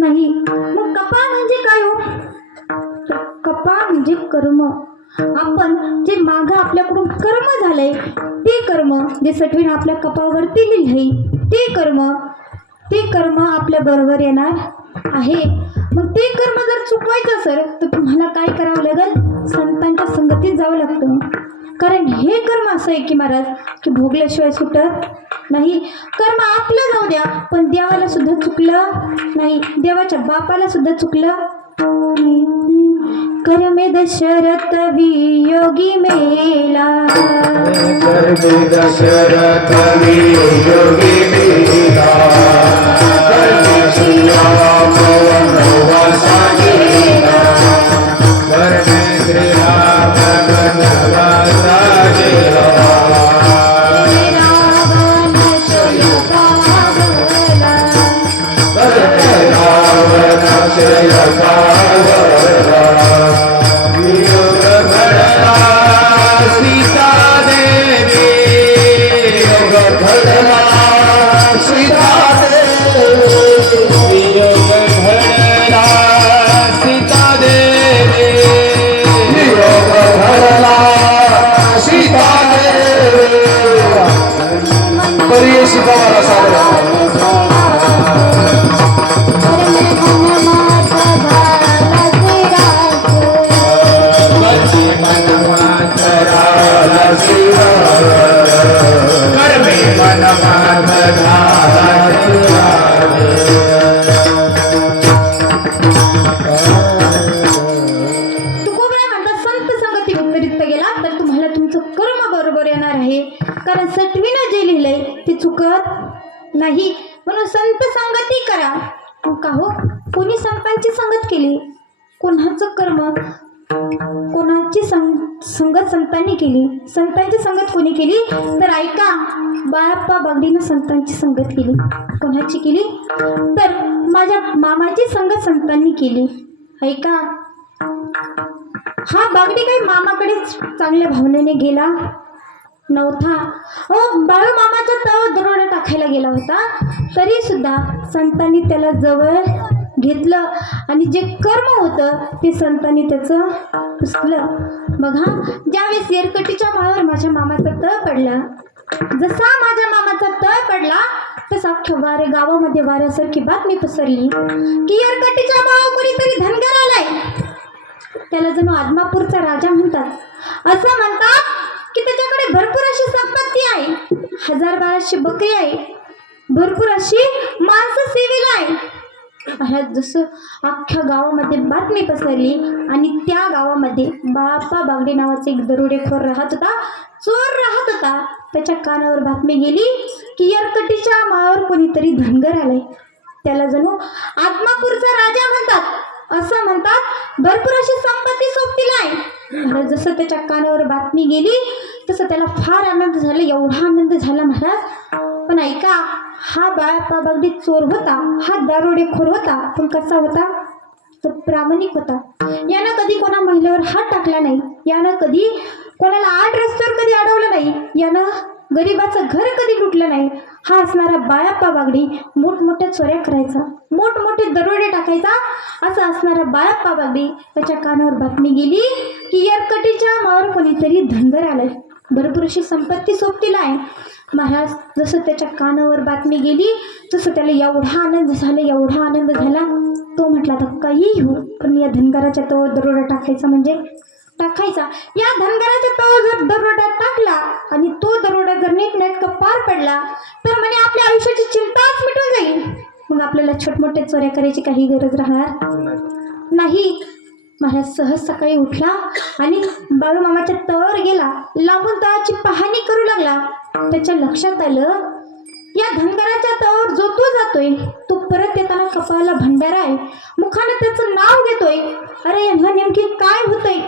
नाही. मग कपाळ म्हणजे काय हो? तर कपाळ म्हणजे कर्म. आपण जे मागं आपल्याकडून कर्म झालंय ते कर्म जे सटवीन आपल्या कपाळवरती लिहिलंय ते कर्म आपल्या बरोबर येणार आहे. मग ते कर्म जर चुकवायचं असेल तर तुम्हाला काय करावं लागेल? संतांच्या संगतीत जावं लागतं. कारण हे कर्म असं आहे की महाराज की भोगल्याशिवाय सुटत नाही. कर्म आपलं जाऊ द्या पण देवाला सुद्धा चुकलं नाही. देवाच्या बापाला सुद्धा चुकलं नाही. कर्मे दशरथ वियोगी मेला दशरथ वियोगी मेला श्रीराम वनवासा गेला श्रीराम वनवासा गेला कारण सटवीनं जे लिहिलंय ते चुकत नाही. म्हणून संत संगती करा. का हो? कोणी संतांची संगत केली? कोणाचं कर्म कोणाची संगत संतांनी केली? संतांची संगत कोणी केली? तर ऐका, बाळप्पा बागडीनं संतांची संगत केली. कोणाची केली? तर माझ्या मामाची संगत संतांनी केली. ऐका, हा बागडी काही मामाकडे चांगल्या भावनेने गेला नव्हता. बाळू मामाच्या तव दरोडा टाकायला गेला होता तरी सुद्धा संतांनी त्याला जवळ घेतलं आणि जे कर्म होतं ते संतांनी त्याचं पुसलं. बघा, ज्यावेळेस येरकटीच्या माळावर माझ्या मामाचा तळ पडला, जसा माझ्या मामाचा तळ पडला तसा अख्ख्या गावामध्ये वाऱ्यासारखी बातमी पसरली की येरकटीच्या माळावर कोणीतरी धनगर आलाय. त्याला जणू आदमापूरचा राजा म्हणतात. असं म्हणतात की त्याच्याकडे भरपूर अशी संपत्ती आहे, 1000-1200 बकरी आहे, भरपूर अशी माणसं सेवेला आहे. महाराज जसं अख्ख्या गावामध्ये बातमी पसरली आणि त्या गावामध्ये बाप्पा बागडे नावाचा एक दरोडेखोर राहत होता, चोर राहत होता. त्याच्या कानावर बातमी गेली की यरकटीच्या माळावर कोणीतरी धनगर आलाय. त्याला जणू आत्मापूरचा राजा म्हणतात. असं म्हणतात भरपूर अशी संपत्ती सोबतीला आहे. महाराज जसं त्याच्या कानावर बातमी गेली तसं त्याला फार आनंद झाला, एवढा आनंद झाला महाराज. पण ऐका, हा बाळाप्पा बागडी चोर होता, हा दारोडेखोर होता, पण कसा होता? तो प्रामाणिक होता. यानं कधी कोणा महिलेवर हात टाकला नाही, यानं कधी कोणाला आड रस्त्यावर कधी अडवलं नाही, यानं गरिबाचं घर कधी लुटलं नाही. हा असणारा बाळाप्पा बागडी मोठमोठ्या चोऱ्या करायचा, मोठमोठे दरोडे टाकायचा. असं असणारा बाळाप्पा बागडी त्याच्या कानावर बातमी गेली की यरकटीच्या मावर कोणीतरी धनगर आलंय, भरपूर अशी संपत्ती सोबतीला आहे. महाराज जसं त्याच्या कानावर बातमी गेली तसं त्याला एवढा आनंद झाला, एवढा आनंद झाला. तो म्हटला आता काही हो, पण या धनगराच्या तो दरोडा टाकायचा म्हणजे टाकायचा. या धनगराच्या तो जर दरोडा टाकला आणि तो दरोडा जर नीटनेटकं पार पडला तर म्हणे आपल्या आयुष्याची चिंताच मिटून जाईल. मग आपल्याला छोटमोठ्या चोऱ्या करायची काही गरज राहणार नाही. महाराज सहज सकाळी उठला आणि बाळूमामाच्या तळावर गेला, लांबून तळाची पाहणी करू लागला. त्याच्या लक्षात आलं या धनगराच्या तळावर जो तो जातोय तो परत येताना कपाळाला भंडारा आहे, मुखाने त्याचं नाव घेतोय. अरे यांना नेमकी काय होतंय?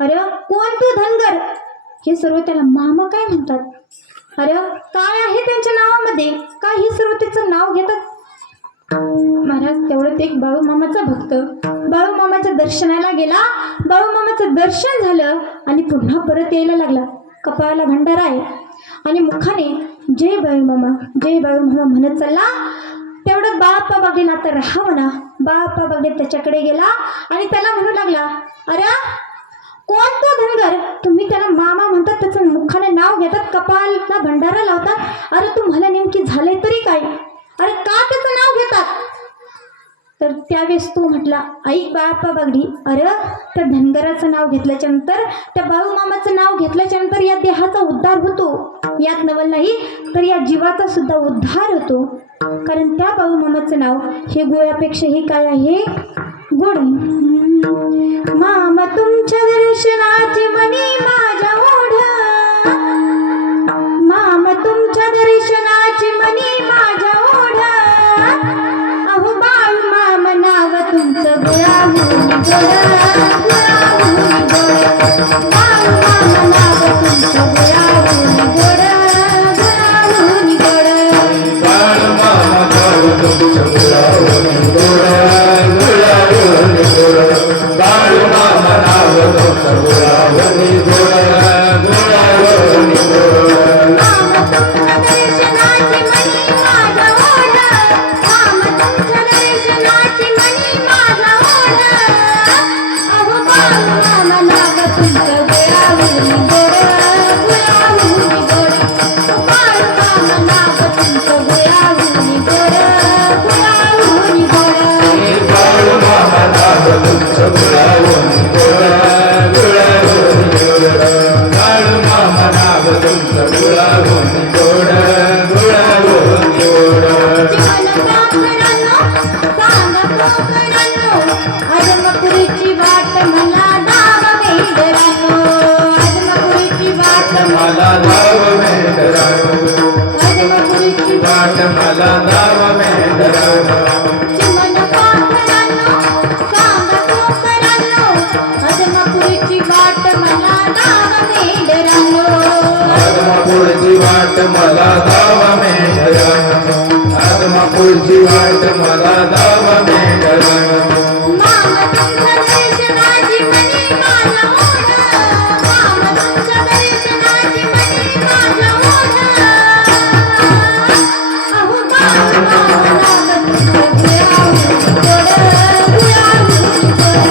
अरे कोण तू धनगर? हे सर्व त्याला मामा काय म्हणतात? अरे काय आहे त्यांच्या नावामध्ये? काय हे सर्व त्याचं नाव घेतात? महाराज तेवढं एक बाळूमामाचा भक्त बाळूमामाच्या दर्शनाला गेला. बाळूमामाचं दर्शन झालं आणि पुन्हा परत यायला लागला. कपाळाला भंडारा आहे आणि मुखाने जय बाळूमामा जय बाळूमामा म्हणत चालला. तेवढं बाळाप्पा बागडे आता राहावं ना. बाळाप्पा बागडे त्याच्याकडे गेला आणि त्याला म्हणू लागला, अरे कोण तो धनगर? तुम्ही त्याला मामा म्हणतात, त्याचं मुखाने नाव घेतात, कपाळाला भंडारा लावतात. अरे तुम्हाला नेमकी झालंय तरी काय? अरे का त्याचं नाव घेतात? तर त्यावेळेस तो म्हटला, ऐक बाळाप्पा बागडी, अरे त्या धनगराचं नाव घेतल्याच्या नंतर, त्या बाळूमामाचं नाव घेतल्याच्या नंतर या देहाचा उद्धार होतो. यात नवल नाही तर या जीवाचा सुद्धा उद्धार होतो. कारण त्या बाळूमामाचं नाव हे गोळ्यापेक्षाही काय आहे? गोड. मामा तुमच्या दर्शनाची मनी माझ्या ओढ, मामा तुमच्या दर्शनाची मनी माझ्या ओढ. अहो बाळू मामा नाव तुमचं गुळाहून गोड, गुळाहून गोड. बाळू मामा नाव तुमचं गुळाहून गोड, गुळाहून गोड. बाळू मामा नाव तुमचं गुळाहून गोड, गुळाहून गोड. बाळू मामा नाव तुमचं गुळाहून गोड, गुळाहून गोड. मामा तुमच्या दर्शनाची मनी माझा ओढ, मामा तुमच्या दर्शनाची मनी माझा ओढ. अहो बाळू मामा नाव तुमचं गुळाहून गोड, गुळाहून गोड. बाळू मामा नाव तुमचं गुळाहून गोड, गुळाहून गोड. बाळू मामा नाव तुमचं गुळाहून गोड, गुळाहून गोड. बाळू मामा नाव तुमचं गुळाहून गोड, गुळाहून गोड. आदमपुरीची वाट मला दाव मेंढरानो, आदमपुरीची वाट मला नाव मेंढरानो, आदमपुरीची वाट मला नाव मेंढरानो. चिमण पाखरांनो, सांगा कोकरांनो, आदमपुरीची वाट मला दाव मेंढरानो. आदमापूरची वाट मला धाव मेंढरानो, आदमापूरची वाट मला धाव मेंढरानो. मामा तुमच्या दर्शनाची मनी माझा ओढ, मामा तुमच्या दर्शनाची मनी माझा ओढ. अहो बाळू मामा नाव तुमचं गुळाहून गोड, गुळाहून गोड.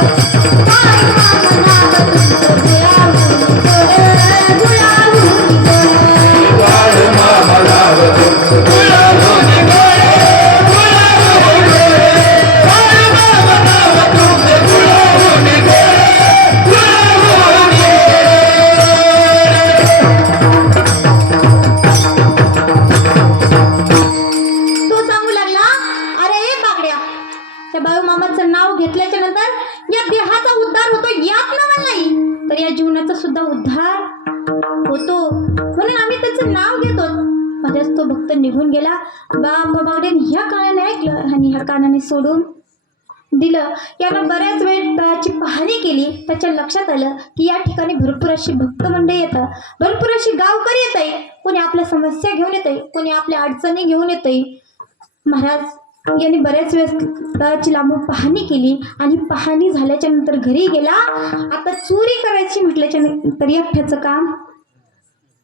बाळू मामा नाव तुमचं गुळाहून गोड, गुळाहून गोड. बाळू मामा नाव तुमचं गुळाहून गोड, गुळाहून गोड. बाळू मामा नाव तुमचं गुळाहून गोड, गुळाहून गोड. मध्येच तो भक्त निघून गेला. बागड्याने ह्या कानाने ऐकलं आणि ह्या कानाने सोडून दिलं. यानं बऱ्याच वेळ त्याची पाहणी केली. त्याच्या लक्षात आलं की या ठिकाणी भरपूर अशी भक्त मंडळी येतं, भरपूर अशी गावकरी येत आहे. कोणी आपल्या समस्या घेऊन येत आहे, कोणी आपल्या अडचणी घेऊन येत आहे. महाराज यांनी बऱ्याच वेळेस त्याची लांबून पाहणी केली आणि पाहणी झाल्याच्या नंतर घरी गेला. आता चोरी करायची म्हटल्याच्या नंतर एकट्याचं काम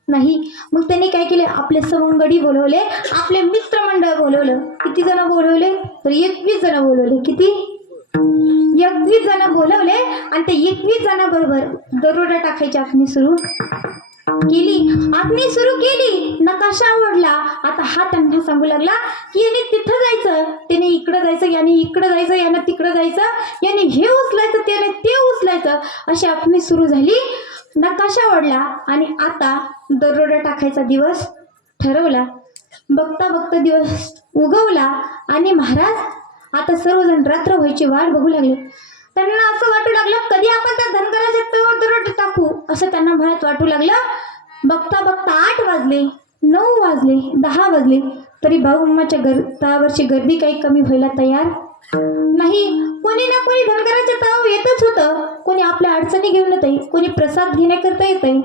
नाही. मग त्यांनी काय केले, आपले सवंगडी बोलवले, आपले मित्रमंडळ बोलवलं. किती जण बोलवले, तर 21 जण बोलवले. किती, 21 जण बोलवले आणि ते 21 जणांबरोबर दरोडा टाकायची आखणी सुरू केली. नकाशा आवडला. आता हा त्यांना सांगू लागला की याने तिथं जायचं, त्याने इकडं जायचं, याने इकडं जायचं, यानं तिकडं जायचं, याने हे उचलायचं, त्याने ते उचलायचं. अशी आखणी सुरू झाली. नकाशा आवडला आणि आता दरोडा टाकायचा दिवस ठरवला. बघता बघता दिवस उगवला आणि महाराज आता सर्वजण रात्र व्हायची वाट बघू लागले. त्यांना असं वाटू लागलं कधी आपण त्या धनगराच्या तोवर दरोडा टाकू, असं त्यांना मनात वाटू लागलं. बघता बघता 8 वाजले, 9 वाजले, 10 वाजले, तरी बाळूमामाच्या तळावरची गर्दी काही कमी व्हायला तयार नाही. कोणी ना कोणी धनगराच्या तळावर येतच होतं. कोणी आपल्या अडचणी घेऊन येत आहे, कोणी प्रसाद घेण्याकरता येत आहे.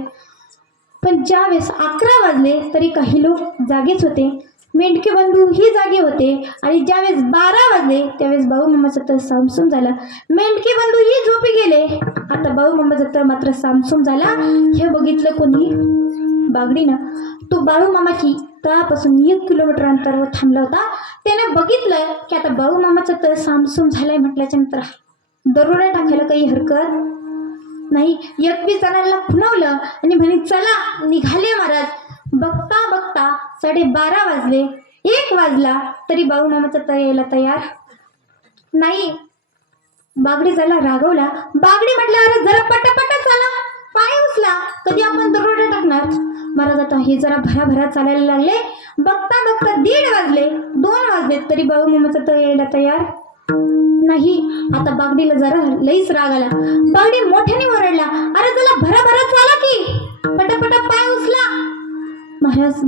पण ज्यावेळेस 11 वाजले तरी काही लोक जागेच होते. मेंढके बंधू ही जागे होते. आणि ज्यावेळेस 12 वाजले त्यावेळेस बाळूमामाचा तळ सामसूम झाला. मेंढके बंधू ही झोपी गेले. आता बाळूमामाचा तळ मात्र सामसूम झाला. हे बघितलं कोणी, बागडीनं. तो बाळूमामाची तळापासून 1 किलोमीटर अंतरावर थांबला होता. त्याने बघितलं की आता बाळूमामाचा तळ सामसूम झालाय म्हटल्याच्या नंतर दरोडा टाकायला काही हरकत नाही. 21 जणांना खुणावलं आणि म्हणे चला निघाले महाराज. बघता बघता 12:30 वाजले, 1 वाजला तरी बाळूमामाचा तळ यायला तयार नाही. बागडी झाला रागवला. बागडी म्हटलं अरे जरा पटापटा चाला, पाय उचला, कधी आपण दरोडा टाकणार. महाराज आता हे जरा भराभरा चालायला लागले. बघता बघता 1:30 वाजले, 2 वाजले तरी बाळूमामाचा तळ यायला तयार नाही. आता बागडीला जरा लईच राग आला. बागडी मोठ्याने ओरडला, अरे चला भराभरा चाला की, पटापटा पाय उचला. महाराज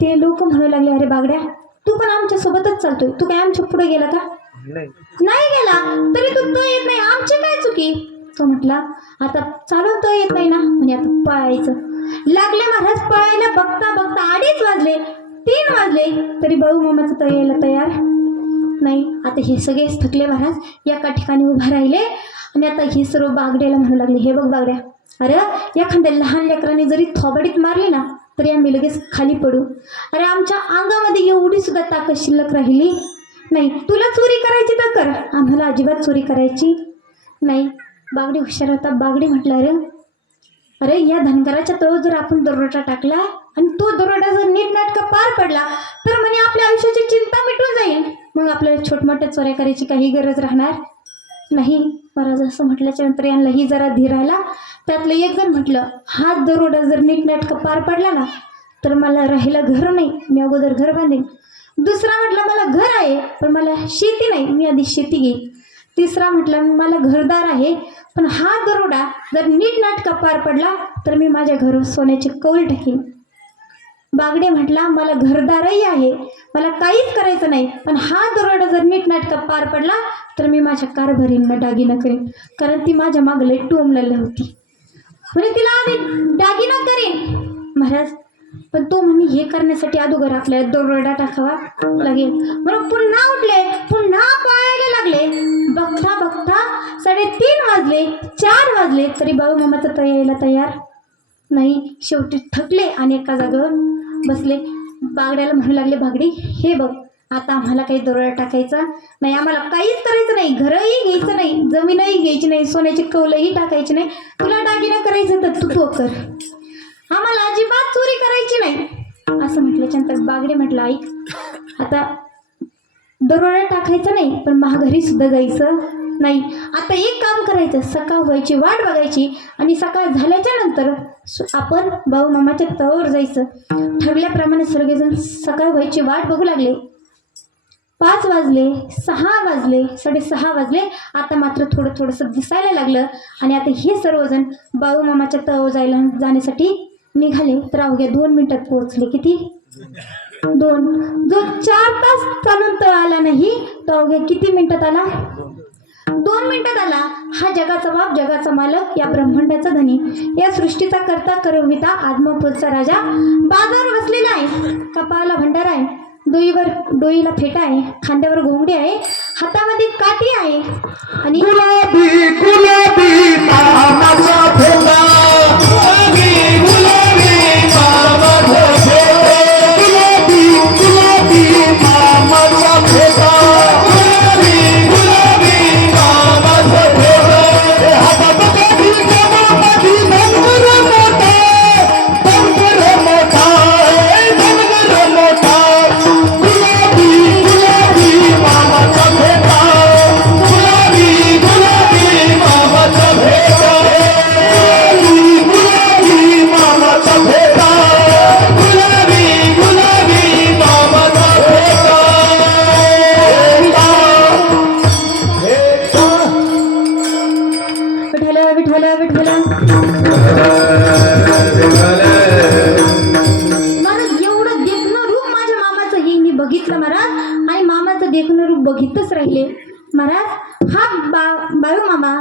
ते लोक म्हणू लागले, अरे बागड्या तू पण आमच्या सोबतच चालतोय, तू काय आमच्या पुढे गेला का? नाही गेला तरी तू तो येत नाही, आमची काय चुकी? तो म्हटला आता चालवता येत नाही ना, म्हणजे आता पळायचं लागले. महाराज पळायला. बघता बघता 2:30 वाजले, 3 वाजले तरी बाळूमामाचं तळ यायला तयार नाही. आता हे सगळेच थकले. महाराज एका ठिकाणी उभा राहिले आणि आता हे सर्व बागड्याला म्हणू लागले, हे बघ बागड्या, अरे एखाद्या लहान लेकराने जरी थोबाडीत मारली ना तरी आम्ही लगेच खाली पडू. अरे आमच्या अंगामध्ये एवढी सुद्धा ताकद शिल्लक राहिली नाही. तुला चोरी करायची तर कर, आम्हाला अजिबात चोरी करायची नाही. बागडी हुशार होता. बागडी म्हटलं, अरे या धनगराच्या तळ जर आपण दरोडा टाकला आणि तो दरोडा जर नीटनाटका पार पडला तर म्हणे आपल्या आयुष्याची चिंता मिटून जाईल. मग आपल्याला छोटमोठ्या चोऱ्या करायची काही गरज राहणार नाही. महाराज असं म्हटल्याच्या नंतर यांनाही जरा धीर आला. त्यातलं एक जण म्हटलं, हा दरोडा जर नीटनाटका पार पडला ना तर मला राहायला घर नाही, मी अगोदर घर बांधेन. दुसरा म्हटलं, मला घर आहे पण मला शेती नाही, मी आधी शेती घेईन. तिसरा म्हटलं, मला घरदार आहे पण हा दरोडा जर नीटनाटका पार पडला तर मी माझ्या घरावर सोन्याचे कौल टाकीन. बागडे म्हटला, मला घरदारही आहे, मला काहीच करायचं नाही, पण हा दरोडा जर नीटनाटका पार पडला तर मी माझ्या कारभारींना दागिना करेन, कारण ती माझ्या मागं लई टोमलेली होती, म्हणजे तिला आधी दागिना करेन. महाराज पण तो म्हणे हे करण्यासाठी अगोदर आपल्याला दरोडा टाकावा लागेल. म्हणून पुन्हा उठले, पुन्हा पळायला लागले. बघता बघता 3:30 वाजले, 4 वाजले तरी बाळूमामाचा तळ यायला तयार नाही. शेवटी थकले आणि एका जागेवर बसले. बागड्याला म्हणू लागले, बागडी हे बघ, आता आम्हाला काही दरोडा टाकायचा नाही, आम्हाला काहीच करायचं नाही, घरही घ्यायचं नाही, जमीनही घ्यायची नाही, सोन्याची कौलही टाकायची नाही. तुला दागिना करायचं तर तू तो कर, आम्हाला अजिबात चोरी करायची नाही. असं म्हटल्याच्यानंतर बागडे म्हटलं, ऐक, आता दरोडा टाकायचा नाही पण माघारी सुद्धा जायचं नाही. आता एक काम करायचं, सकाळ व्हायची वाट बघायची आणि सकाळ झाल्याच्या नंतर आपण बाळूमामाच्या तळावर जायचं. ठरल्याप्रमाणे सगळेजण सकाळ व्हायची वाट बघू लागले. 5 वाजले, 6 वाजले, 6:30 वाजले. आता मात्र थोडं थोडंसं दिसायला लागलं आणि आता हे सर्वजण बाळूमामाच्या तळावर जाण्यासाठी निघाले. तर अवघ्या 2 मिनिटात पोहोचले. किती? 2 जो 4 तास चालून तो आला नाही तो अवघ्या किती मिनिटात आला? 2 मिनिटात आला. हा जगाचा बाप, जगाचा मालक, या ब्रह्मांडाचा धनी, या सृष्टीचा करता करविता, आदमापूरचा राजा बाजावर बसलेला आहे. कपाळाला भंडारा आहे, डोईला फेटा आहे, खांद्यावर घोंगडी आहे, हातामध्ये काठी आहे आणि गुलाबी गुलाबी मामाचा फेटा, गुलाबी गुलाबी मामाचा फेटा, गुलाबी गुलाबी मामाचा फेटा, गुलाबी गुलाबी मामाचा फेटा. हातात काठी, कामामध्ये धनगर मोठा, धनगर मोठा, धनगर मोठा. गुलाबी गुलाबी मामाचा फेटा, गुलाबी गुलाबी मामाचा फेटा, गुलाबी गुलाबी मामाचा फेटा, गुलाबी गुलाबी मामाचा फेटा. विठ्ठल विठ्ठल महाराज एवढं देखणं रूप माझ्या मामाचं हे मी बघितलं महाराज, आणि मामाचं देखणं रूप बघितच राहिले महाराज. हा बाळू मामा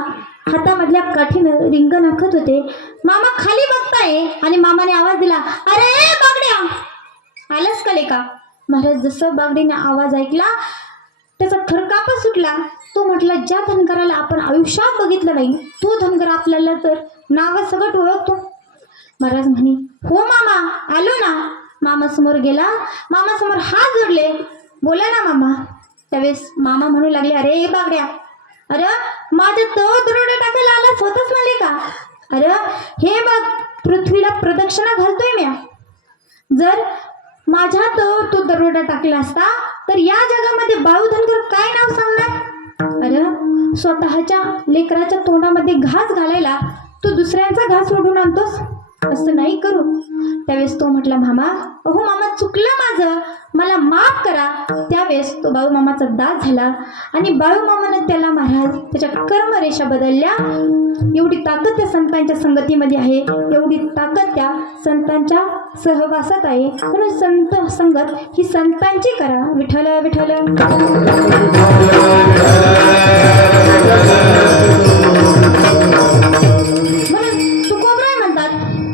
हातामधल्या काठीनं रिंगण आखत होते. मामा खाली बघताय आणि मामाने आवाज दिला, अरे बागड्या, आलंच का लेका? महाराज जसं बागडीने आवाज ऐकला त्याचा थरकापच सुटला. तो म्हटला, ज्या धनगराला आपण आयुष्यात बघितलं नाही तो धनगर आपल्याला तर नावासकट ओळखतो. महाराज म्हणे, हो मामा आलो ना. मामा समोर गेला, मामा समोर हात जोडले, बोला ना मामा. त्यावेळेस मामा म्हणू लागले, अरे बागड्या, अरे माझ्या तो दरोडा टाकायला आलाच होतच ना लेका? अरे हे बघ, पृथ्वीला प्रदक्षिणा घालतोय म्या. जर माझ्या तो दरोडा टाकला असता तर या जगामध्ये बाळू धनगर काय नाव सांगणार? अरे स्वतःच्या लेकराच्या तोंडामध्ये घास घालायला तू दुसऱ्यांचा घास ओढून आणतोस, असं नाही करू. त्यावेळेस तो म्हटला, मामा, अहो मामा चुकलं माझं, मला माफ करा. त्यावेळेस तो बाळू मामाचा दास झाला आणि बाळू मामानं त्याला महाराज त्याच्या कर्मरेषा बदलल्या. एवढी ताकद त्या संतांच्या संगतीमध्ये आहे, एवढी ताकद त्या संतांच्या सहवासात आहे. म्हणून संत संगत ही संतांची करा. विठ्ठल विठ्ठल. म्हणून तुकोबराय म्हणतात,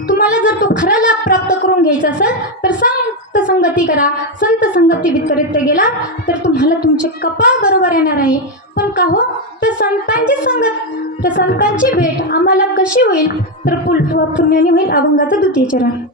तुम्हाला जर तो खरा लाभ प्राप्त करून घ्यायचा असेल तर संत संगती करा. संत संगती व्यतिरिक्त गेला तर तुम्हाला तुमचे कपाळ बरोबर येणार आहे. पण का हो, त्या संतांची संगत, त्या संतांची भेट आम्हाला कशी होईल? तर पुण्याने होईल अभंगाचं 2 चरण.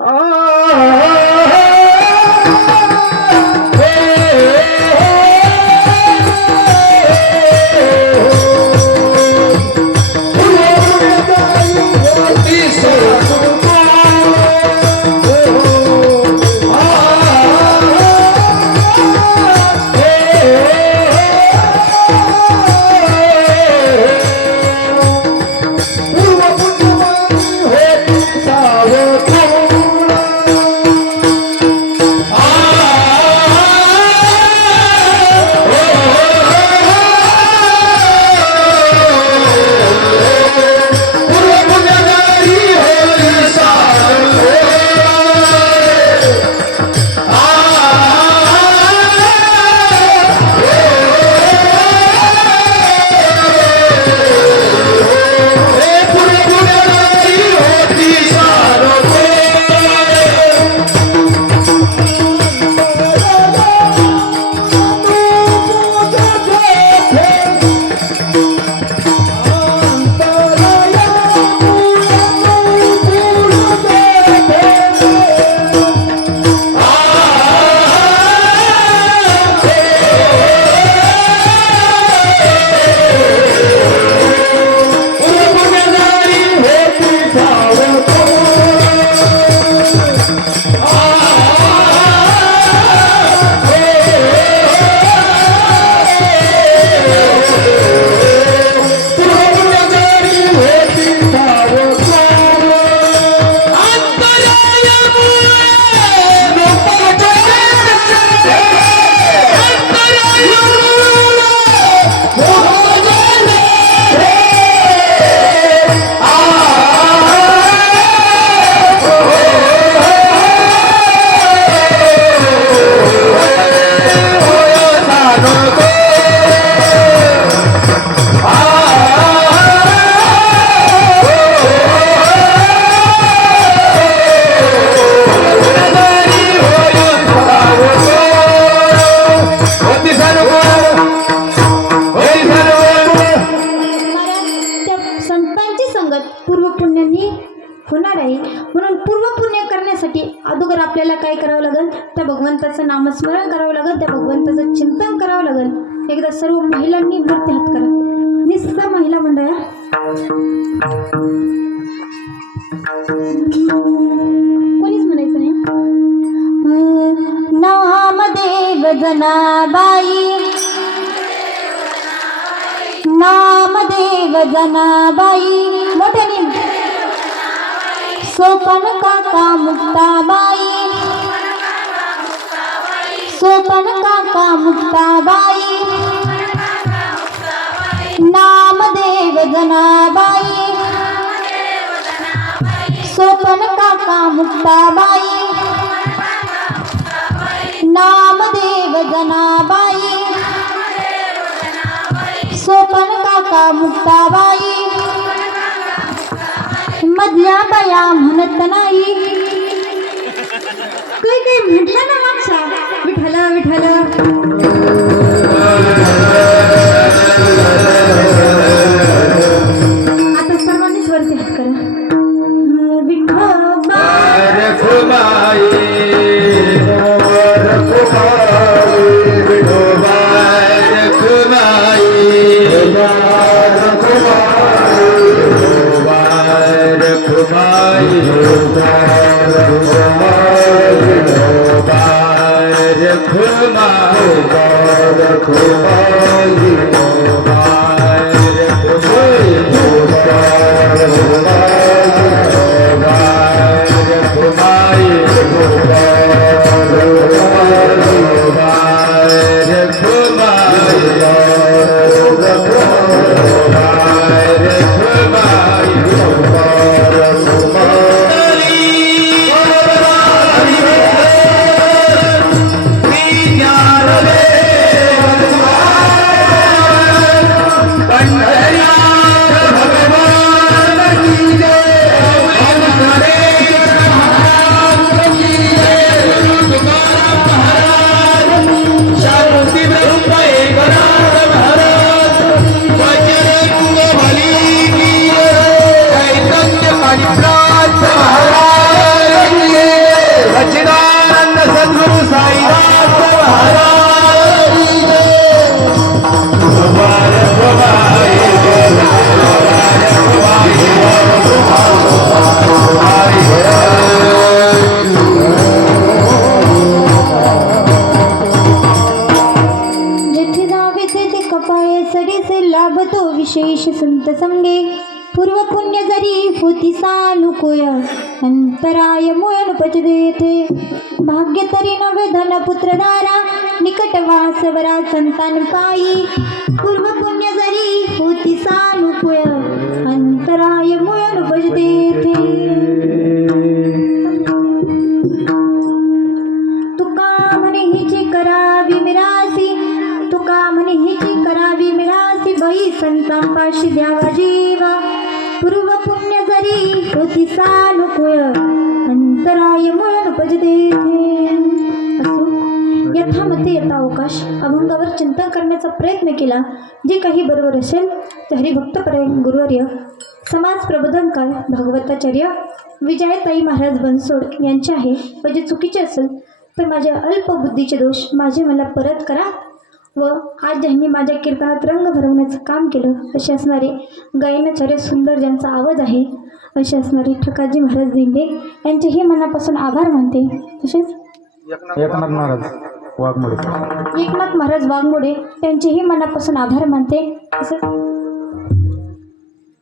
त्या भगवंताचं नामस्मरण करावं लागेल, त्या भगवंताचं चिंतन करावं लागेल. एकदा सर्व महिलांनी नृत्य हात करा. निस्सा महिला मंडळा, कोणीच म्हणायचं नाही. नामदेव जनाबाई, नामदेव जनाबाई, मोठ्याने. सोपन काका मुक्ताबाई, सोपन काका मुक्ताबाई, नामदेव जनाबाई, सोपन काका मुक्ताबाई, नामदेव जनाबाई, सोपन काका मुक्ताबाई. मधल्या बाया म्हणत नाही, काही म्हटलं ना मागचा, विठ्ठल विठ्ठल. आता सर्वांनीच वरती हात करा. विठोबा रखुमाई, रखुमाई, विठोबा रखुमाई, रखुमाई, सच्चिदानंद सद्गुरु साईनाथ महाराज की जेथे जावे तेथे कपाळे सरीसे लाभतो विशेष संत संगे. पूर्व पुण्य जरी होती सानुकोय, अंतराय मुळ उपजते येथे. भाग्य तरी नवे धन पुत्रधारा, निकट वासवरा संतान पायी. पूर्व पुण्य जरी होती सानुकोय, अंतराय मुळ उपजते येथे. तुका म्हणे हिची करावी मिरासी, तुका म्हणे हिची करावी मिरासी. बाई संतांपाशी द्यावा जीवा, पूर्व पुण्य जरी होती सानुकूळ, अंतराय मुळ उपजते. असो यथामते यथा अवकाश अभंगावर चिंतन करण्याचा प्रयत्न केला. जे काही बरोबर असेल ते हरिभक्तपरायण गुरुवर्य समाज प्रबोधनकार भागवताचार्य विजयताई महाराज बनसोड यांचे आहे. व जे चुकीचे असेल तर माझ्या अल्पबुद्धीचे दोष माझे मला परत करा. व आज ज्यांनी माझ्या कीर्तनात रंग भरवण्याचं काम केलं असे असणारे गायनाचार्य सुंदर ज्यांचा आवाज आहे असे असणारे ठकाजी महाराज दिंडे यांचेही मनापासून आभार मानते. तसेच एकनाथ महाराज वाघमोडे, एकनाथ महाराज वाघमोडे त्यांचेही मनापासून आभार मानते. तसेच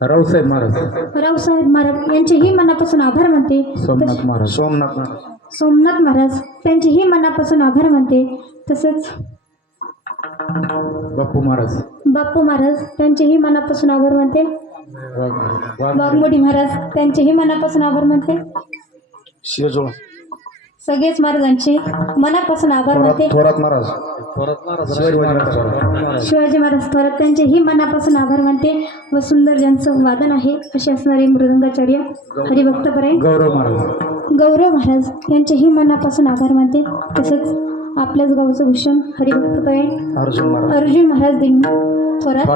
रावसाहेब महाराज, रावसाहेब महाराज यांचेही मनापासून आभार मानते. सोमनाथ महाराज, सोमनाथ महाराज त्यांचेही मनापासून आभार मानते. तसेच बाप्पू महाराज, बाप्पू महाराज त्यांचेही मनापासून आभार मानते. वाघमोडी महाराज त्यांचेही मनापासून आभार मानते. शिवजोळ, सगळेच महाराजांचे मनापासून आभार मानते. थोरात महाराज, शिवाजी महाराज थोरात त्यांचेही मनापासून आभार मानते. व सुंदर ज्यांचं वादन आहे असे असणारे मृदंगाचार्य हरिभक्तपरायण गौरव महाराज, गौरव महाराज यांचेही मनापासून आभार मानते. तसंच आपल्याच गावचं भूषण हरिभक्तपरायण अर्जुन महाराज दिंड थोरात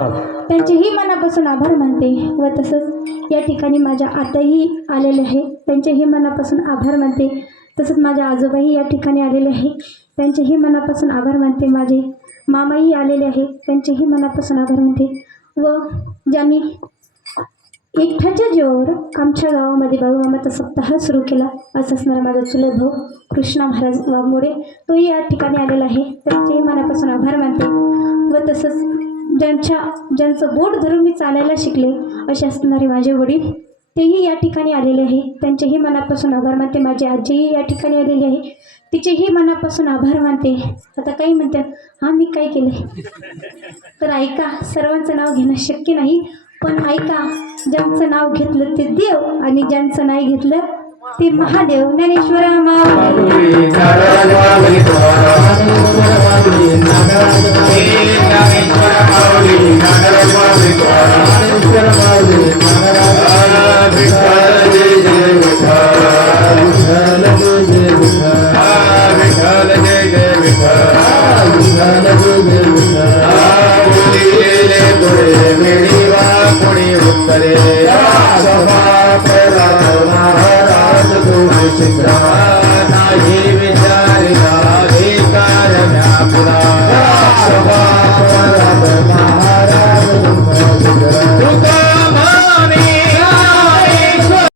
त्यांचेही मनापासून आभार मानते. व तसंच या ठिकाणी माझ्या आत्याही आलेले आहे त्यांचेही मनापासून आभार मानते. तसंच माझे आजोबाही या ठिकाणी आलेले आहे, त्यांचेही मनापासून आभार मानते. माझे मामाही आलेले आहे, त्यांचेही मनापासून आभार मानते. व ज्यांनी एकट्याच्या जीवावर आमच्या गावामध्ये बाळूमामाचा सप्ताह सुरू केला असं असणारा माझा चुलत भाऊ कृष्णा महाराज वाघमोडे, तोही या ठिकाणी आलेला आहे, त्यांचेही मनापासून आभार मानते. व तसंच ज्यांचं बोट धरून मी चालायला शिकले असे असणारे माझे वडील, तेही या ठिकाणी आलेले आहे, त्यांचेही मनापासून आभार मानते. माझी आजीही या ठिकाणी आलेली आहे, तिचेही मनापासून आभार मानते. आता काही म्हणतात, हां मी काय केलं? तर ऐका, सर्वांचं नाव घेणं शक्य नाही, पण ऐका, ज्यांचं नाव घेतलं ते देव आणि ज्यांचं नाही घेतलं ते महादेव. ज्ञानेश्वर माऊली महाराज